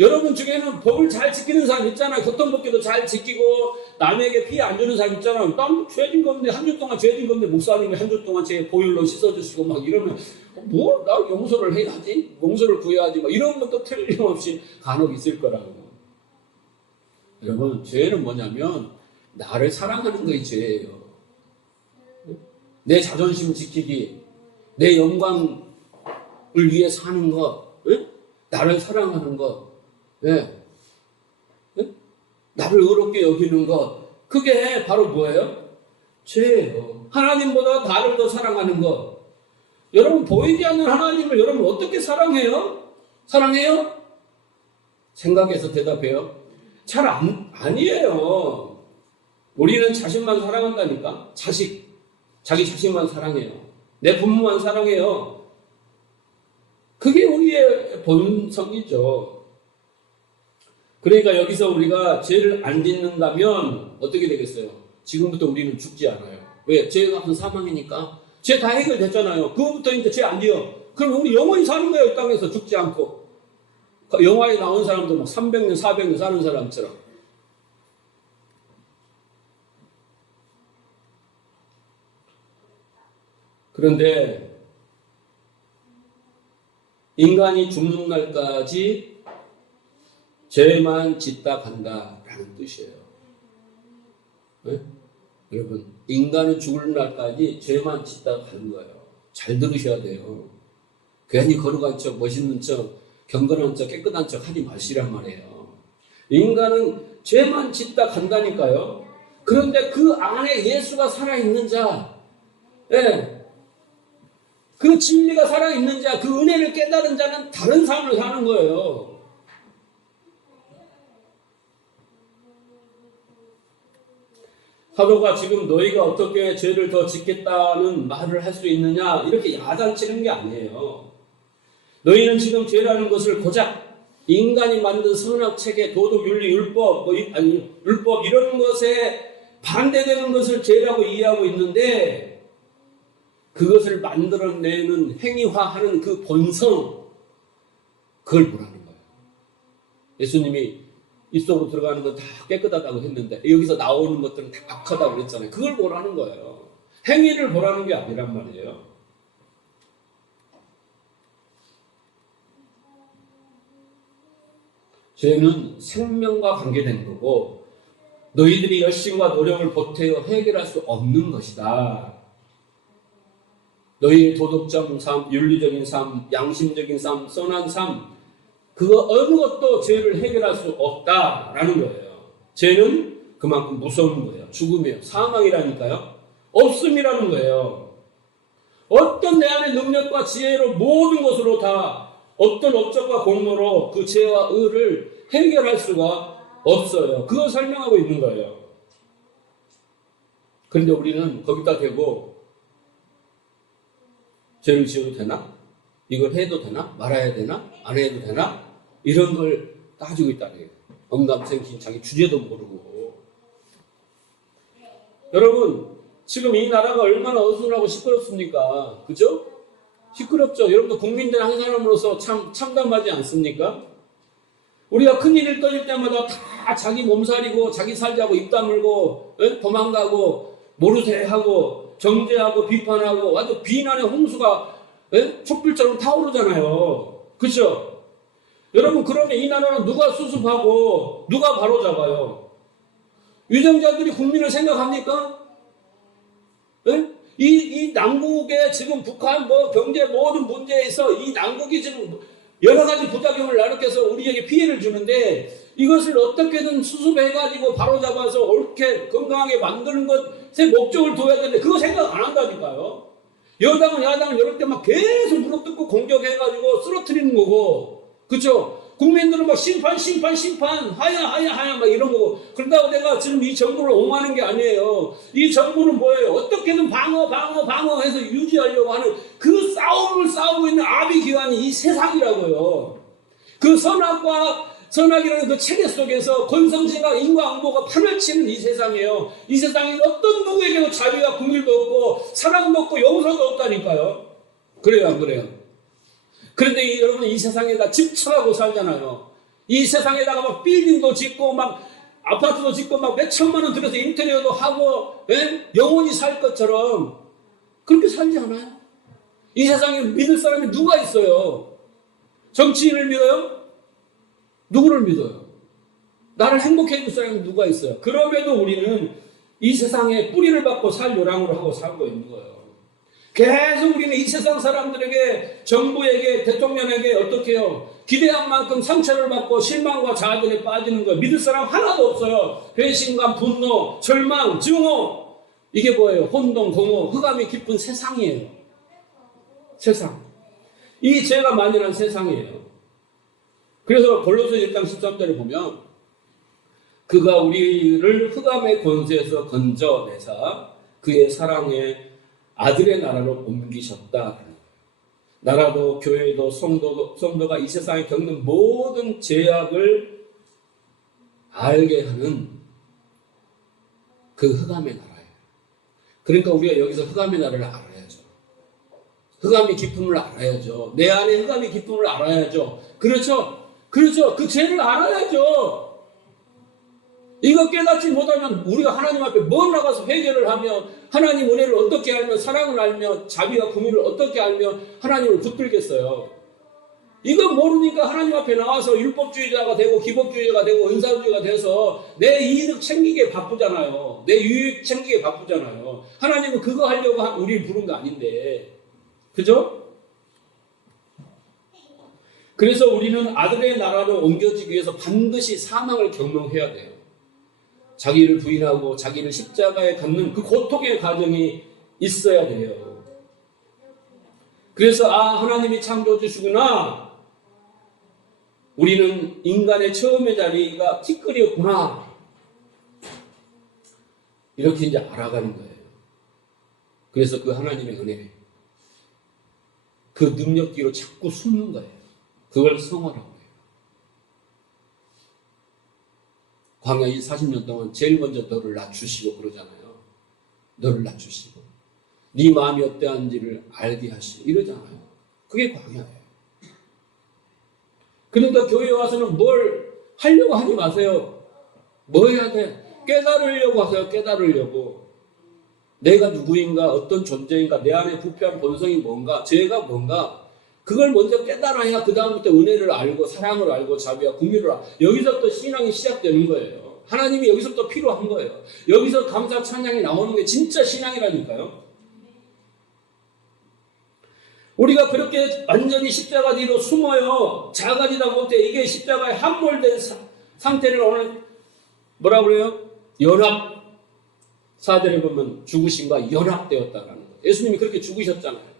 여러분 중에는 법을 잘 지키는 사람 있잖아요. 교통법규도 잘 지키고 남에게 피해 안 주는 사람 있잖아요. 난 죄진 건데 한 주 동안 죄진 건데 목사님이 한 주 동안 제 보혈로 씻어주시고 막 이러면 뭐 나 용서를 해야지, 용서를 구해야지 막 이런 것도 틀림없이 간혹 있을 거라고. 여러분 죄는 뭐냐면 나를 사랑하는 것이 죄예요. 내 자존심 지키기, 내 영광을 위해 사는 것, 나를 사랑하는 것, 나를 의롭게 여기는 것, 그게 바로 뭐예요? 죄예요. 하나님보다 나를 더 사랑하는 것. 여러분 보이지 않는 하나님을 여러분 어떻게 사랑해요? 사랑해요? 생각해서 대답해요. 잘 아니에요. 우리는 자신만 사랑한다니까. 자기 자신만 사랑해요. 내 부모만 사랑해요. 그게 우리의 본성이죠. 그러니까 여기서 우리가 죄를 안 짓는다면 어떻게 되겠어요? 지금부터 우리는 죽지 않아요. 왜? 죄가 큰 사망이니까. 죄 다 해결됐잖아요. 그거부터 이제 죄 안 지어. 그럼 우리 영원히 사는 거예요. 이 땅에서 죽지 않고. 영화에 나온 사람도 막 300년, 400년 사는 사람처럼. 그런데 인간이 죽는 날까지 죄만 짓다 간다라는 뜻이에요. 네? 여러분, 인간은 죽을 날까지 죄만 짓다 가는 거예요. 잘 들으셔야 돼요. 괜히 거룩한 척, 멋있는 척, 경건한 척, 깨끗한 척 하지 마시란 말이에요. 인간은 죄만 짓다 간다니까요. 그런데 그 안에 예수가 살아있는 자, 그 진리가 살아있는 자, 그 은혜를 깨달은 자는 다른 삶을 사는 거예요. 사도가 지금 너희가 어떻게 죄를 더 짓겠다는 말을 할 수 있느냐 이렇게 야단치는 게 아니에요. 너희는 지금 죄라는 것을 고작 인간이 만든 선악 체계, 도덕, 윤리, 율법, 율법 이런 것에 반대되는 것을 죄라고 이해하고 있는데 그것을 만들어내는 행위화하는 그 본성, 그걸 뭐라는 거예요. 예수님이 입속으로 들어가는 건 다 깨끗하다고 했는데 여기서 나오는 것들은 다 악하다고 그랬잖아요. 그걸 보라는 거예요. 행위를 보라는 게 아니란 말이에요. 죄는 생명과 관계된 거고 너희들이 열심과 노력을 보태어 해결할 수 없는 것이다. 너희의 도덕적 삶, 윤리적인 삶, 양심적인 삶, 선한 삶 그거 어느 것도 죄를 해결할 수 없다라는 거예요. 죄는 그만큼 무서운 거예요. 죽음이에요. 사망이라니까요. 없음이라는 거예요. 어떤 내 안의 능력과 지혜로 모든 것으로 다 어떤 업적과 공로로 그 죄와 의를 해결할 수가 없어요. 그걸 설명하고 있는 거예요. 그런데 우리는 거기다 대고 죄를 지어도 되나? 이걸 해도 되나? 말아야 되나? 안 해도 되나? 이런 걸 따지고 있다는 거예요. 언감생심 자기 주제도 모르고. 여러분 지금 이 나라가 얼마나 어수선하고 시끄럽습니까? 그죠? 시끄럽죠? 여러분도 국민들 한 사람으로서 참 참담하지 않습니까? 우리가 큰일을 떠질 때마다 다 자기 몸살이고 자기 살자고 입 다물고 도망가고 모르쇠 하고 정죄하고 비판하고 아주 비난의 홍수가 촛불처럼 타오르잖아요. 그렇죠? 여러분 그러면 이 나라는 누가 수습하고 누가 바로잡아요? 위정자들이 국민을 생각합니까? 이 남국의 지금 북한 경제 모든 문제에서 이 남국이 지금 여러 가지 부작용을 나타내서 우리에게 피해를 주는데 이것을 어떻게든 수습해가지고 바로잡아서 옳게 건강하게 만드는 것에 목적을 둬야 되는데 그거 생각 안 한다니까요. 여당은 야당은 이럴 때 막 계속 물어뜯고 공격해가지고 쓰러뜨리는 거고 그쵸? 국민들은 막 심판 하야 막 이런 거고 그런다고 내가 지금 이 정부를 옹호하는 게 아니에요. 이 정부는 뭐예요? 어떻게든 방어해서 유지하려고 하는 그 싸움을 싸우고 있는 아비규환이 이 세상이라고요. 그 선악이라는 그 체계 속에서 권성징악 인과응보가 판을 치는 이 세상이에요. 이 세상에 어떤 누구에게도 자유와 긍휼도 없고 사랑도 없고 용서도 없다니까요. 그래요 안 그래요? 그런데 여러분 이 세상에 다 집착하고 살잖아요. 이 세상에다가 막 빌딩도 짓고 막 아파트도 짓고 막 몇천만 원 들여서 인테리어도 하고 영원히 살 것처럼 그렇게 살지 않아요. 이 세상에 믿을 사람이 누가 있어요? 정치인을 믿어요? 누구를 믿어요? 나를 행복해 해줄 사람이 누가 있어요? 그럼에도 우리는 이 세상에 뿌리를 받고 살 요량으로 하고 살고 있는 거예요. 계속 우리는 이 세상 사람들에게, 정부에게, 대통령에게 어떻게 해요? 기대한 만큼 상처를 받고 실망과 좌절에 빠지는 거예요. 믿을 사람 하나도 없어요. 배신감, 분노, 절망, 증오. 이게 뭐예요? 혼동, 공허, 흑암이 깊은 세상이에요. 세상. 이 죄가 만연한 세상이에요. 그래서 골로새 1장 13절을 보면 그가 우리를 흑암의 권세에서 건져내사 그의 사랑의 아들의 나라로 옮기셨다. 나라도 교회도 성도가 이 세상에 겪는 모든 죄악을 알게 하는 그 흑암의 나라예요. 그러니까 우리가 여기서 흑암의 나라를 알아야죠. 흑암의 기쁨을 알아야죠. 내 안에 흑암의 기쁨을 알아야죠. 그렇죠? 그렇죠. 그 죄를 알아야죠. 이거 깨닫지 못하면 우리가 하나님 앞에 뭘 나가서 회개를 하며 하나님 은혜를 어떻게 알며 사랑을 알며 자비와 긍휼을 어떻게 알며 하나님을 붙들겠어요. 이거 모르니까 하나님 앞에 나와서 율법주의자가 되고 기법주의자가 되고 은사주의가 돼서 내 이득 챙기기에 바쁘잖아요. 내 유익 챙기기에 바쁘잖아요. 하나님은 그거 하려고 우리를 부른 거 아닌데. 그죠? 그래서 우리는 아들의 나라로 옮겨지기 위해서 반드시 사망을 경험해야 돼요. 자기를 부인하고 자기를 십자가에 갖는 그 고통의 과정이 있어야 돼요. 그래서 하나님이 창조주시구나. 우리는 인간의 처음의 자리가 티끌이었구나. 이렇게 이제 알아가는 거예요. 그래서 그 하나님의 은혜, 그 능력 뒤로 자꾸 숨는 거예요. 그걸 성화라고 해요. 광야 이 40년 동안 제일 먼저 너를 낮추시고 그러잖아요. 너를 낮추시고 네 마음이 어떠한지를 알게 하시고 이러잖아요. 그게 광야예요. 그러니까 교회에 와서는 뭘 하려고 하지 마세요. 뭐 해야 돼? 깨달으려고 하세요. 깨달으려고. 내가 누구인가, 어떤 존재인가, 내 안에 부패한 본성이 뭔가, 죄가 뭔가, 그걸 먼저 깨달아야 그 다음부터 은혜를 알고 사랑을 알고 자비와 긍휼을 알고 여기서부터 신앙이 시작되는 거예요. 하나님이 여기서부터 필요한 거예요. 여기서 감사 찬양이 나오는 게 진짜 신앙이라니까요. 우리가 그렇게 완전히 십자가 뒤로 숨어요. 작아지다 못해 이게 십자가에 함몰된 상태를 오늘 뭐라 그래요? 연합. 4절에 보면 죽으심과 연합되었다라는 거예요. 예수님이 그렇게 죽으셨잖아요.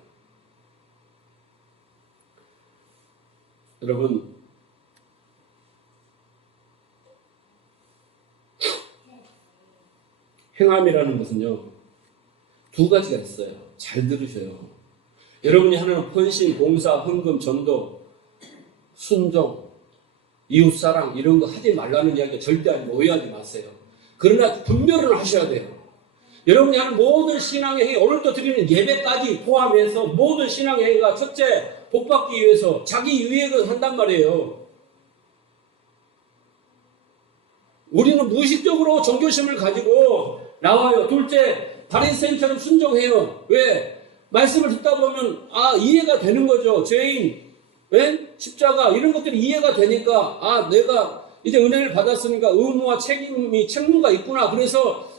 여러분, 행함이라는 것은요, 두 가지가 있어요. 잘 들으셔요. 여러분이 하는 헌신, 봉사, 헌금, 전도, 순종, 이웃사랑 이런 거 하지 말라는 이야기가 절대 아니고 오해하지 마세요. 그러나 분별을 하셔야 돼요. 여러분이 하는 모든 신앙의 행위, 오늘도 드리는 예배까지 포함해서 모든 신앙의 행위가 첫째, 복받기 위해서 자기 유익을 한단 말이에요. 우리는 무의식적으로 종교심을 가지고 나와요. 둘째, 바리새인처럼 순종해요. 왜? 말씀을 듣다 보면 이해가 되는 거죠. 죄인, 십자가 이런 것들이 이해가 되니까 내가 이제 은혜를 받았으니까 의무와 책무가 있구나. 그래서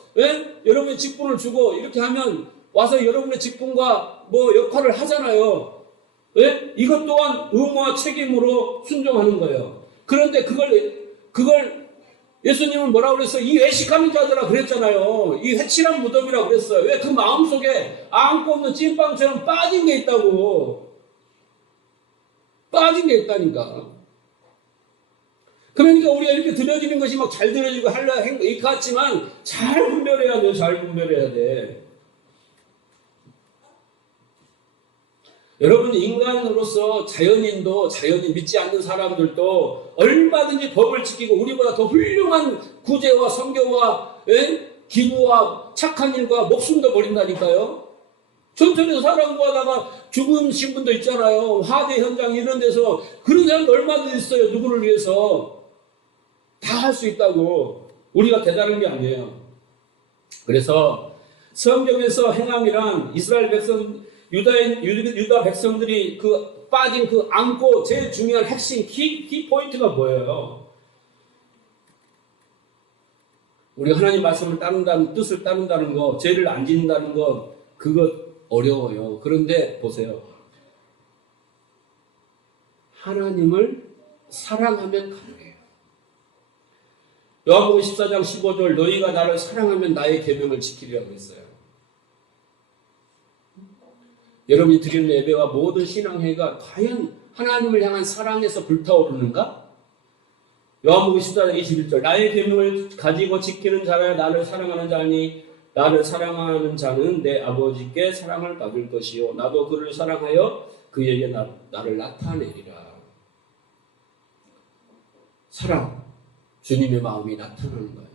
여러분의 직분을 주고 이렇게 하면 와서 여러분의 직분과 역할을 하잖아요. 이것 또한 의무와 책임으로 순종하는 거예요. 그런데 그걸 예수님은 뭐라고 그랬어요? 이 외식하는 자들아 그랬잖아요. 이 회칠한 무덤이라고 그랬어요. 왜? 그 마음속에 안고 없는 찐빵처럼 빠진 게 있다고. 빠진 게 있다니까. 그러니까 우리가 이렇게 들려지는 것이 막 잘 들려지고 이렇게 같지만 잘 분별해야 돼요. 잘 분별해야 돼. 여러분, 인간으로서 자연인 믿지 않는 사람들도 얼마든지 법을 지키고 우리보다 더 훌륭한 구제와 선교와 기부와 착한 일과 목숨도 버린다니까요. 천천히 사람 구하다가 죽으신 분도 있잖아요. 화재 현장 이런 데서 그런 사람도 얼마든지 있어요. 누구를 위해서. 다 할 수 있다고. 우리가 대단한 게 아니에요. 그래서 성경에서 행함이란 이스라엘 백성, 유다 백성들이 그 빠진 그 안고 제일 중요한 핵심 키 포인트가 뭐예요? 우리 하나님 말씀을 따른다는, 뜻을 따른다는 거, 죄를 안 짓는다는 거, 그거 어려워요. 그런데 보세요. 하나님을 사랑하면 가능해요. 요한복음 14장 15절, 너희가 나를 사랑하면 나의 계명을 지키리라고 했어요. 여러분이 드리는 예배와 모든 신앙회가 과연 하나님을 향한 사랑에서 불타오르는가? 요한복음 14장 21절, 나의 계명을 가지고 지키는 자라 나를 사랑하는 자니 나를 사랑하는 자는 내 아버지께 사랑을 받을 것이요 나도 그를 사랑하여 그에게 나를 나타내리라. 사랑, 주님의 마음이 나타나는 거예요.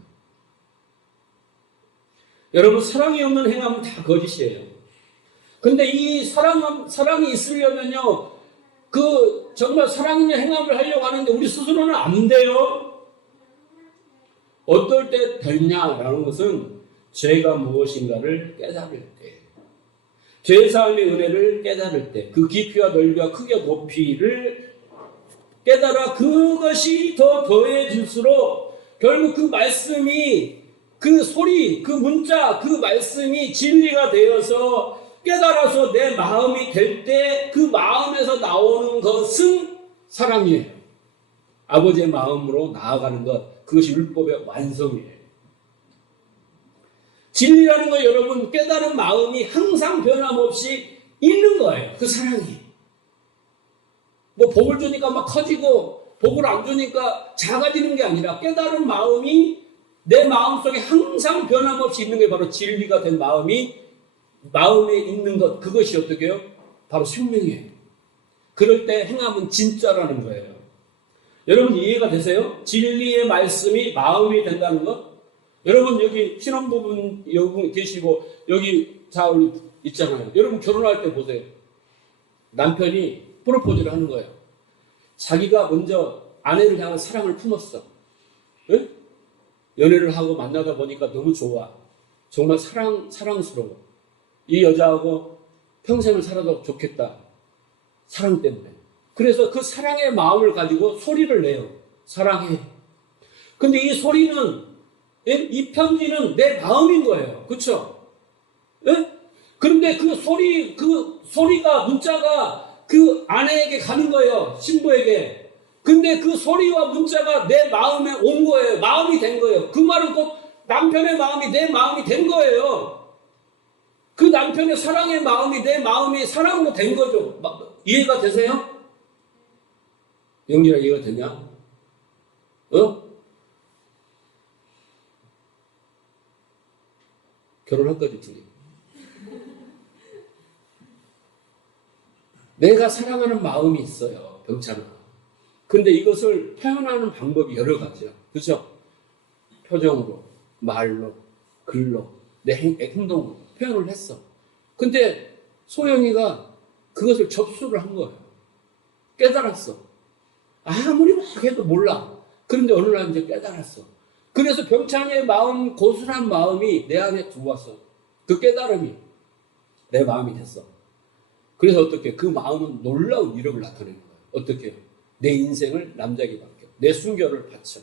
여러분, 사랑이 없는 행함은 다 거짓이에요. 근데 이 사랑이 있으려면요, 정말 사랑 있는 행함을 하려고 하는데 우리 스스로는 안 돼요. 어떨 때 되냐라는 것은 죄가 무엇인가를 깨달을 때, 죄사함의 은혜를 깨달을 때, 그 깊이와 넓이와 크기와 높이를 깨달아 그것이 더 더해질수록 결국 그 말씀이, 그 소리, 그 문자, 그 말씀이 진리가 되어서 깨달아서 내 마음이 될 때 그 마음에서 나오는 것은 사랑이에요. 아버지의 마음으로 나아가는 것, 그것이 율법의 완성이에요. 진리라는 거 여러분, 깨달은 마음이 항상 변함없이 있는 거예요. 그 사랑이. 뭐 복을 주니까 막 커지고 복을 안 주니까 작아지는 게 아니라 깨달은 마음이 내 마음속에 항상 변함없이 있는 게 바로 진리가 된 마음에 있는 것, 그것이 어떻게 해요? 바로 생명이에요. 그럴 때 행함은 진짜라는 거예요. 여러분 이해가 되세요? 진리의 말씀이 마음이 된다는 것? 여러분 여기 신혼부분 여기 계시고 여기 우리 있잖아요. 여러분 결혼할 때 보세요. 남편이 프로포즈를 하는 거예요. 자기가 먼저 아내를 향한 사랑을 품었어. 네? 연애를 하고 만나다 보니까 너무 좋아. 정말 사랑스러워. 이 여자하고 평생을 살아도 좋겠다. 사랑 때문에. 그래서 그 사랑의 마음을 가지고 소리를 내요. 사랑해. 근데 이 소리는, 이 편지는 내 마음인 거예요. 그쵸? 예? 그런데 그 소리가, 문자가 그 아내에게 가는 거예요. 신부에게. 근데 그 소리와 문자가 내 마음에 온 거예요. 마음이 된 거예요. 그 말은 곧 남편의 마음이 내 마음이 된 거예요. 그 남편의 사랑의 마음이 내 마음이 사랑으로 된 거죠. 이해가 되세요? 영진아, 이해가 되냐? 결혼할 거지, 둘이. 내가 사랑하는 마음이 있어요, 병찬아. 근데 이것을 표현하는 방법이 여러 가지야. 그죠? 표정으로, 말로, 글로, 내 행동으로 표현을 했어. 근데 소영이가 그것을 접수를 한 거예요. 깨달았어. 아무리 막 해도 몰라. 그런데 어느 날 이제 깨달았어. 그래서 병찬이의 마음, 고순한 마음이 내 안에 들어왔어. 그 깨달음이 내 마음이 됐어. 그래서 어떻게 그 마음은 놀라운 위력을 나타내는 거예요. 어떻게 내 인생을 남자에게 맡겨, 내 순결을 바쳐,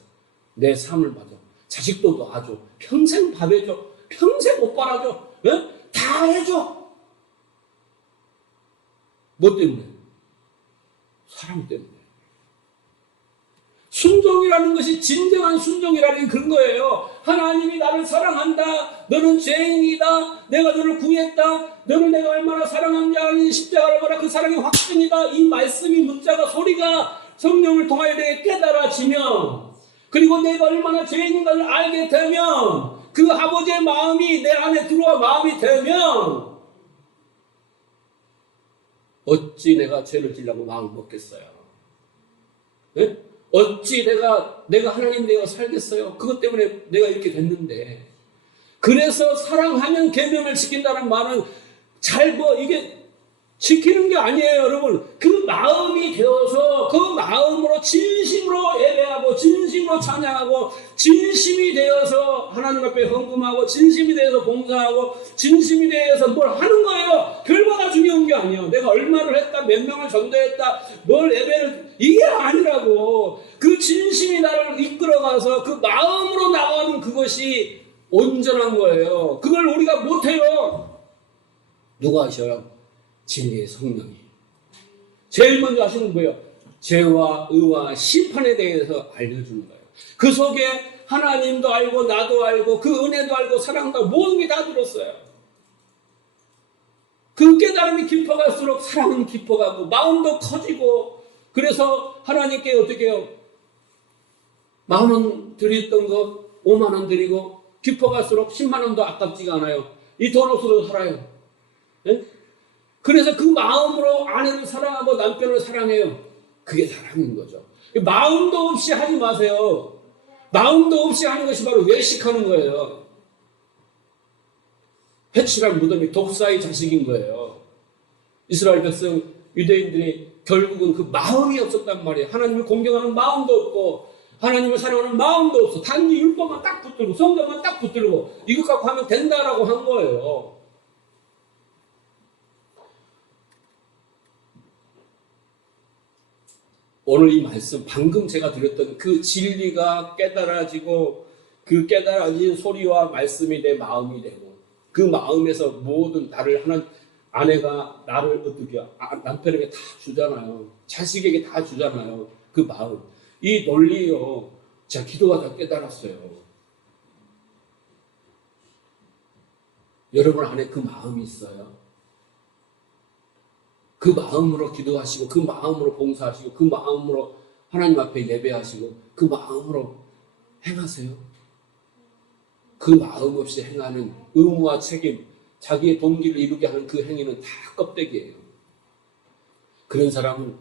내 삶을 받아, 자식도 놔줘, 평생 밥 해줘, 평생 옷 빨아줘, 다 해줘. 뭐 때문에? 사랑 때문에. 순종이라는 것이 진정한 순종이라는 게 그런 거예요. 하나님이 나를 사랑한다. 너는 죄인이다. 내가 너를 구했다. 너를 내가 얼마나 사랑하는지 아니 십자가를 봐라. 그 사랑의 확증이다. 이 말씀이 문자가 소리가 성령을 통하여 내게 깨달아지면, 그리고 내가 얼마나 죄인인가를 알게 되면, 그 아버지의 마음이 내 안에 들어와 마음이 되면 어찌 내가 죄를 지려고 마음을 먹겠어요? 네? 어찌 내가 하나님 내가 살겠어요? 그것 때문에 내가 이렇게 됐는데. 그래서 사랑하면 계명을 지킨다는 말은 이게 시키는 게 아니에요, 여러분. 그 마음이 되어서 그 마음으로 진심으로 예배하고 진심으로 찬양하고 진심이 되어서 하나님 앞에 헌금하고 진심이 되어서 봉사하고 진심이 되어서 뭘 하는 거예요. 결과가 중요한 게 아니에요. 내가 얼마를 했다, 몇 명을 전도했다, 뭘 예배를, 이게 아니라고. 그 진심이 나를 이끌어가서 그 마음으로 나가는 그것이 온전한 거예요. 그걸 우리가 못해요. 누가 하셔요? 진리의 성령이. 제일 먼저 하시는 거예요. 죄와 의와 심판에 대해서 알려주는 거예요. 그 속에 하나님도 알고 나도 알고 그 은혜도 알고 사랑도 알고 모든 게 다 들었어요. 그 깨달음이 깊어갈수록 사랑은 깊어가고 마음도 커지고, 그래서 하나님께 어떻게 해요? 10,000원 드렸던 거 50,000원 드리고 깊어갈수록 100,000원도 아깝지가 않아요. 이 돈 없어도 살아요. 네? 그래서 그 마음으로 아내를 사랑하고 남편을 사랑해요. 그게 사랑인 거죠. 마음도 없이 하지 마세요. 마음도 없이 하는 것이 바로 외식하는 거예요. 해칠한 무덤이 독사의 자식인 거예요. 이스라엘 백성, 유대인들이 결국은 그 마음이 없었단 말이에요. 하나님을 공경하는 마음도 없고 하나님을 사랑하는 마음도 없어. 단지 율법만 딱 붙들고 성경만 딱 붙들고 이것 갖고 하면 된다라고 한 거예요. 오늘 이 말씀, 방금 제가 드렸던 그 진리가 깨달아지고 그 깨달아진 소리와 말씀이 내 마음이 되고 그 마음에서 모든 나를 하는 아내가 나를 어떻게 남편에게 다 주잖아요. 자식에게 다 주잖아요. 그 마음. 이 논리요. 제가 기도하다 깨달았어요. 여러분 안에 그 마음이 있어요. 그 마음으로 기도하시고 그 마음으로 봉사하시고 그 마음으로 하나님 앞에 예배하시고 그 마음으로 행하세요. 그 마음 없이 행하는 의무와 책임, 자기의 동기를 이루게 하는 그 행위는 다 껍데기예요. 그런 사람은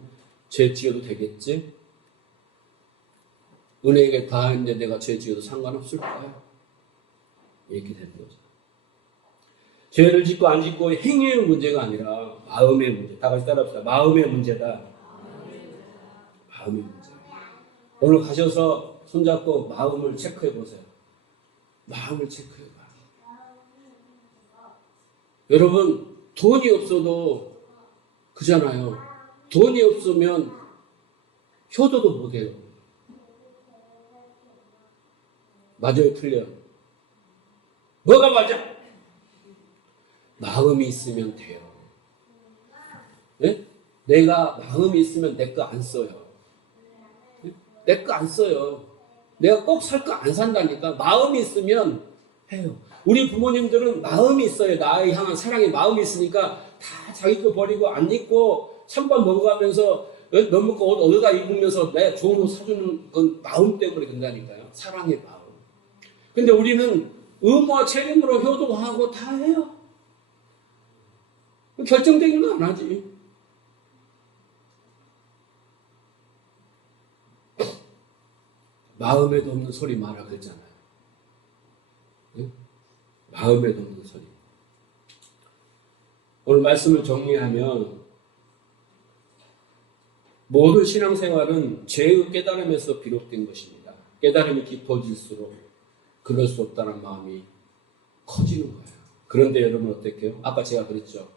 죄 지어도 되겠지? 은혜에게 다했는데 내가 죄 지어도 상관없을까요? 이렇게 되는 거죠. 죄를 짓고 안 짓고 행위의 문제가 아니라 마음의 문제. 다 같이 따라합시다. 마음의 문제다. 마음의 문제. 오늘 가셔서 손잡고 마음을 체크해 보세요. 마음을 체크해 봐요. 여러분, 돈이 없어도 그잖아요. 돈이 없으면 효도도 못해요. 맞아요, 틀려요? 뭐가 맞아? 마음이 있으면 돼요. 네? 내가 마음이 있으면 내 거 안 써요. 네? 내 거 안 써요. 내가 꼭 살 거 안 산다니까. 마음이 있으면 해요. 우리 부모님들은 마음이 있어요. 나에 향한 사랑의 마음이 있으니까 다 자기 거 버리고 안 입고 찬밥 먹어가면서 너무 옷 어디다 입으면서 내 좋은 옷 사주는 건 마음 때문에 된다니까요. 사랑의 마음. 근데 우리는 의무와 책임으로 효도하고 다 해요. 결정적인 건 안 하지. 마음에도 없는 소리 마라 그랬잖아요. 네? 마음에도 없는 소리. 오늘 말씀을 정리하면 모든 신앙생활은 죄의 깨달음에서 비롯된 것입니다. 깨달음이 깊어질수록 그럴 수 없다는 마음이 커지는 거예요. 그런데 여러분 어떻게 해요? 아까 제가 그랬죠.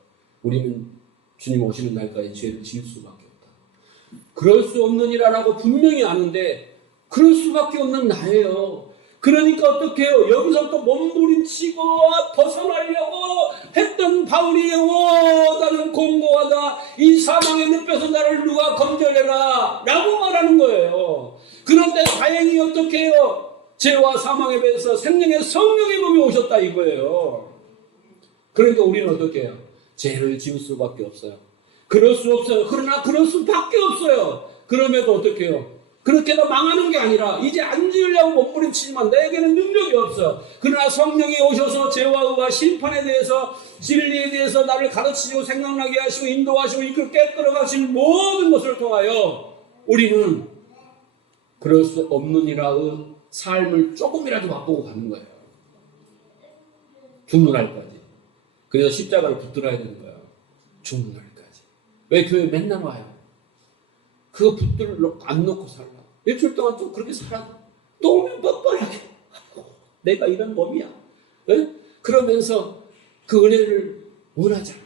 우리는 주님 오시는 날까지 죄를 지을 수밖에 없다. 그럴 수 없는 이라고 분명히 아는데 그럴 수밖에 없는 나예요. 그러니까 어떻게 해요? 여기서부터 몸부림치고 벗어나려고 했던 바울이 나는 공고하다. 이 사망의 늪에서 나를 누가 건져내라 라고 말하는 거예요. 그런데 다행히 어떻게 해요? 죄와 사망에 대해서 생명의 성령의 몸이 오셨다 이거예요. 그러니까 우리는 어떻게 해요? 죄를 지을 수밖에 없어요. 그럴 수 없어요. 그러나 그럴 수밖에 없어요. 그럼에도 어떻게 해요? 그렇게 해서 망하는 게 아니라 이제 안 지으려고 몸부림치지만 내게는 능력이 없어요. 그러나 성령이 오셔서 죄와 의와 심판에 대해서 진리에 대해서 나를 가르치시고 생각나게 하시고 인도하시고 이끌어 깨끌어가신 모든 것을 통하여 우리는 그럴 수 없는 이라의 삶을 조금이라도 맛보고 가는 거예요. 죽는 날까지. 그래서 십자가를 붙들어야 되는 거예요. 죽는 날까지. 왜 교회 맨날 와요? 그거 붙들러 안 놓고 살라. 일주일 동안 또 그렇게 살아. 또 오면 뻔뻔하게. 내가 이런 몸이야. 네? 그러면서 그 은혜를 원하잖아.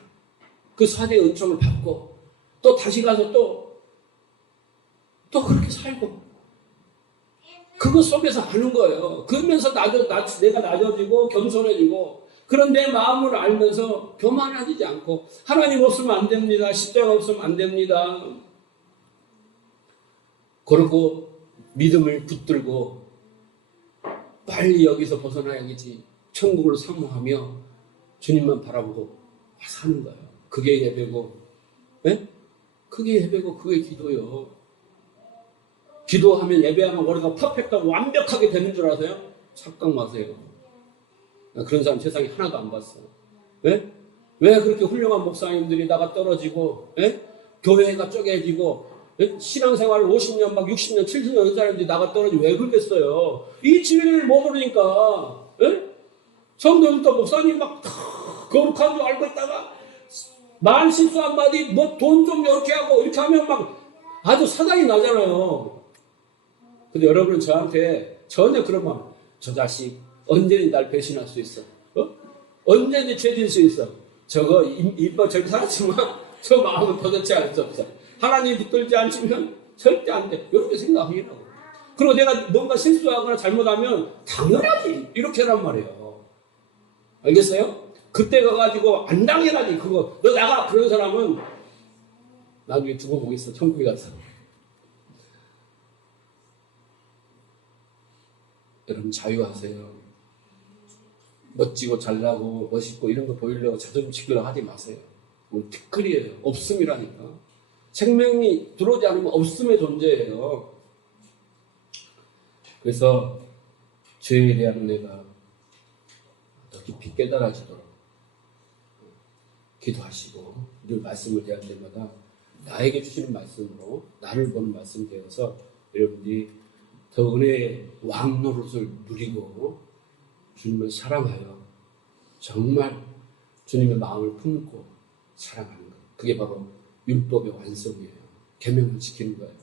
그 사대의 은총을 받고 또 다시 가서 또 그렇게 살고 그거 속에서 하는 거예요. 그러면서 내가 낮아지고 겸손해지고 그런 내 마음을 알면서 교만해지지 않고 하나님 없으면 안 됩니다. 십자가 없으면 안 됩니다. 그러고 믿음을 붙들고 빨리 여기서 벗어나야겠지. 천국을 사모하며 주님만 바라보고 사는 거예요. 그게 예배고, 네? 그게 예배고 그게 기도요. 기도하면 예배하면 우리가 퍼펙트하고 완벽하게 되는 줄 아세요? 착각 마세요. 나 그런 사람 세상에 하나도 안 봤어. 왜? 왜 그렇게 훌륭한 목사님들이 나가 떨어지고, 예? 교회가 쪼개지고, 예? 신앙생활을 50년, 막 60년, 70년 한 사람들이 나가 떨어지고 왜 그러겠어요? 이 진리를 모르니까, 예? 성도들도 목사님 막 거룩한 줄 알고 있다가, 말 실수 한마디, 뭐 돈 좀 이렇게 하고, 이렇게 하면 막 아주 사단이 나잖아요. 근데 여러분은 저한테 전혀 그런 마음, 저 자식 언제든지 날 배신할 수 있어. 언제든지 죄질 수 있어. 저거 이뻐 저렇게 살았지만 저 마음은 도대체 알 수 없어. 하나님 붙들지 않으면 절대 안 돼. 이렇게 생각하기라고. 그리고 내가 뭔가 실수하거나 잘못하면 당연하지. 이렇게 하란 말이에요. 알겠어요? 그때 가가지고 안 당연하지. 그거 너 나가. 그런 사람은 나중에 두고 보겠어. 천국에 가서. 여러분 자유하세요. 멋지고 잘나고 멋있고 이런 거 보이려고 자존심 지키려고 하지 마세요. 뭐 티끌이에요. 없음이라니까. 생명이 들어오지 않으면 없음의 존재예요. 그래서 죄에 대한 은혜가 더 깊이 깨달아지도록 기도하시고 늘 말씀을 대할 때마다 나에게 주시는 말씀으로 나를 보는 말씀 되어서 여러분들이 더 은혜의 왕노릇을 누리고 주님을 사랑하여 정말 주님의 마음을 품고 사랑하는 것. 그게 바로 율법의 완성이에요. 계명을 지키는 거예요.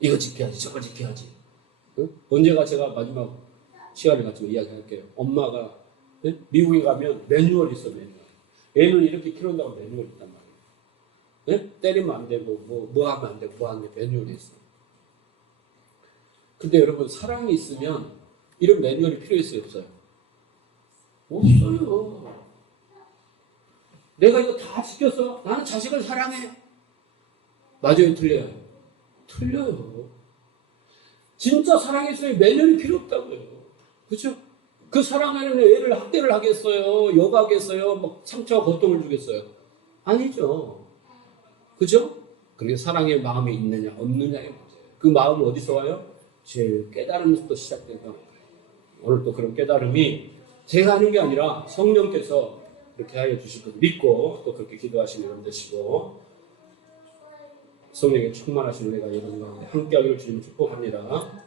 이거 지켜야지, 저거 지켜야지. 응? 언제가 제가 마지막 시간을 갖지만 이야기할게요. 엄마가 미국에 가면 매뉴얼이 있어, 매뉴얼. 애는 이렇게 키운다고 매뉴얼이 있단 말이에요. 때리면 안 되고, 뭐 하면 안 되고, 뭐 하는 게 매뉴얼이 있어. 근데 여러분, 사랑이 있으면 이런 매뉴얼이 필요했어요, 없어요? 없어요. 내가 이거 다 지켰어. 나는 자식을 사랑해. 맞아요, 틀려요? 틀려요. 진짜 사랑이 있으면 매뉴얼이 필요 없다고요. 그렇죠? 그 사랑하는 애를 학대를 하겠어요? 욕하겠어요? 막 상처와 고통을 주겠어요? 아니죠. 그죠? 그래서 사랑의 마음이 있느냐, 없느냐의 문제예요. 그 마음은 어디서 와요? 제일 깨달음에서부터 시작된다. 오늘 또 그런 깨달음이 제가 하는 게 아니라 성령께서 그렇게 하여 주실 것 믿고 또 그렇게 기도하시는 여러분 되시고 성령의 충만하신 은혜가 여러분 가운데 함께하기를 주님 축복합니다.